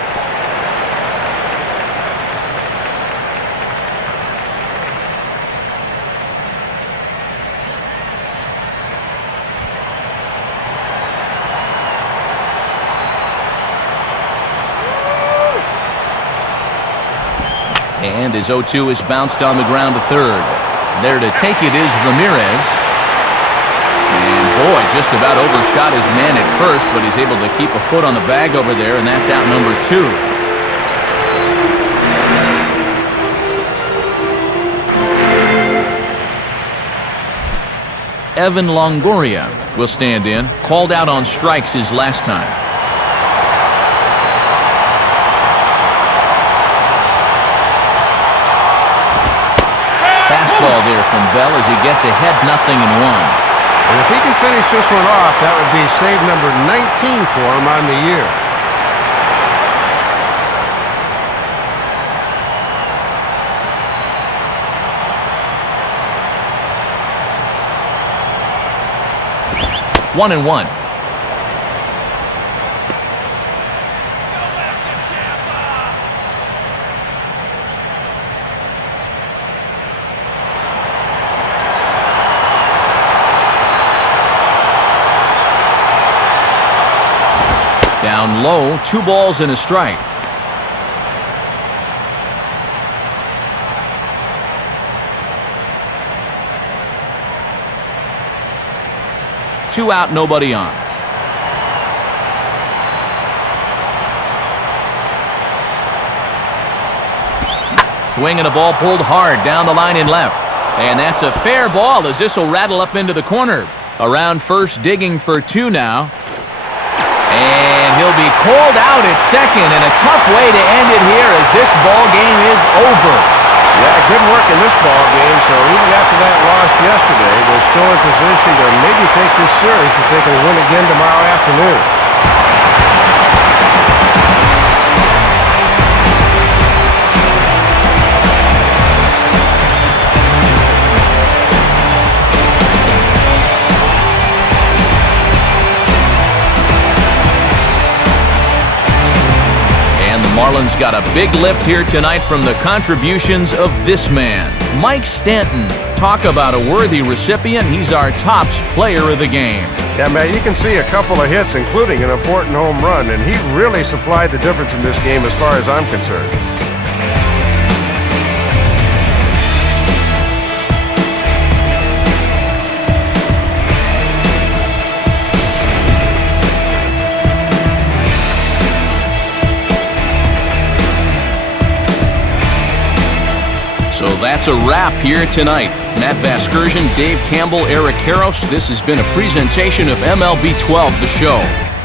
And his 0-2 is bounced on the ground to third. There to take it is Ramirez. And boy, just about overshot his man at first, but he's able to keep a foot on the bag over there, and that's out number 2. Evan Longoria will stand in. Called out on strikes his last time. Fastball there from Bell as he gets ahead 0-1. And if he can finish this one off, that would be save number 19 for him on the year. One and one. Down low, 2 balls and a strike. Two out, nobody on. Swinging a ball pulled hard down the line and left. And that's a fair ball as this will rattle up into the corner. Around first, digging for 2 now. And he'll be called out at second, and a tough way to end it here as this ball game is over. Yeah, good work in this ball game, so even after that loss yesterday, they're still in position to maybe take this series if they can win again tomorrow afternoon. Marlins got a big lift here tonight from the contributions of this man, Mike Stanton. Talk about a worthy recipient. He's our tops player of the game. Yeah, man, you can see a couple of hits, including an important home run, and he really supplied the difference in this game as far as I'm concerned. So that's a wrap here tonight. Matt Vasgersian, Dave Campbell, Eric Karros. This has been a presentation of MLB 12, The Show.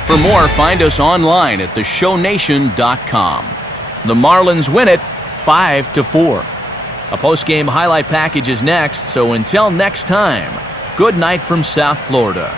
For more, find us online at theshownation.com. The Marlins win it 5-4. A post-game highlight package is next, so until next time, good night from South Florida.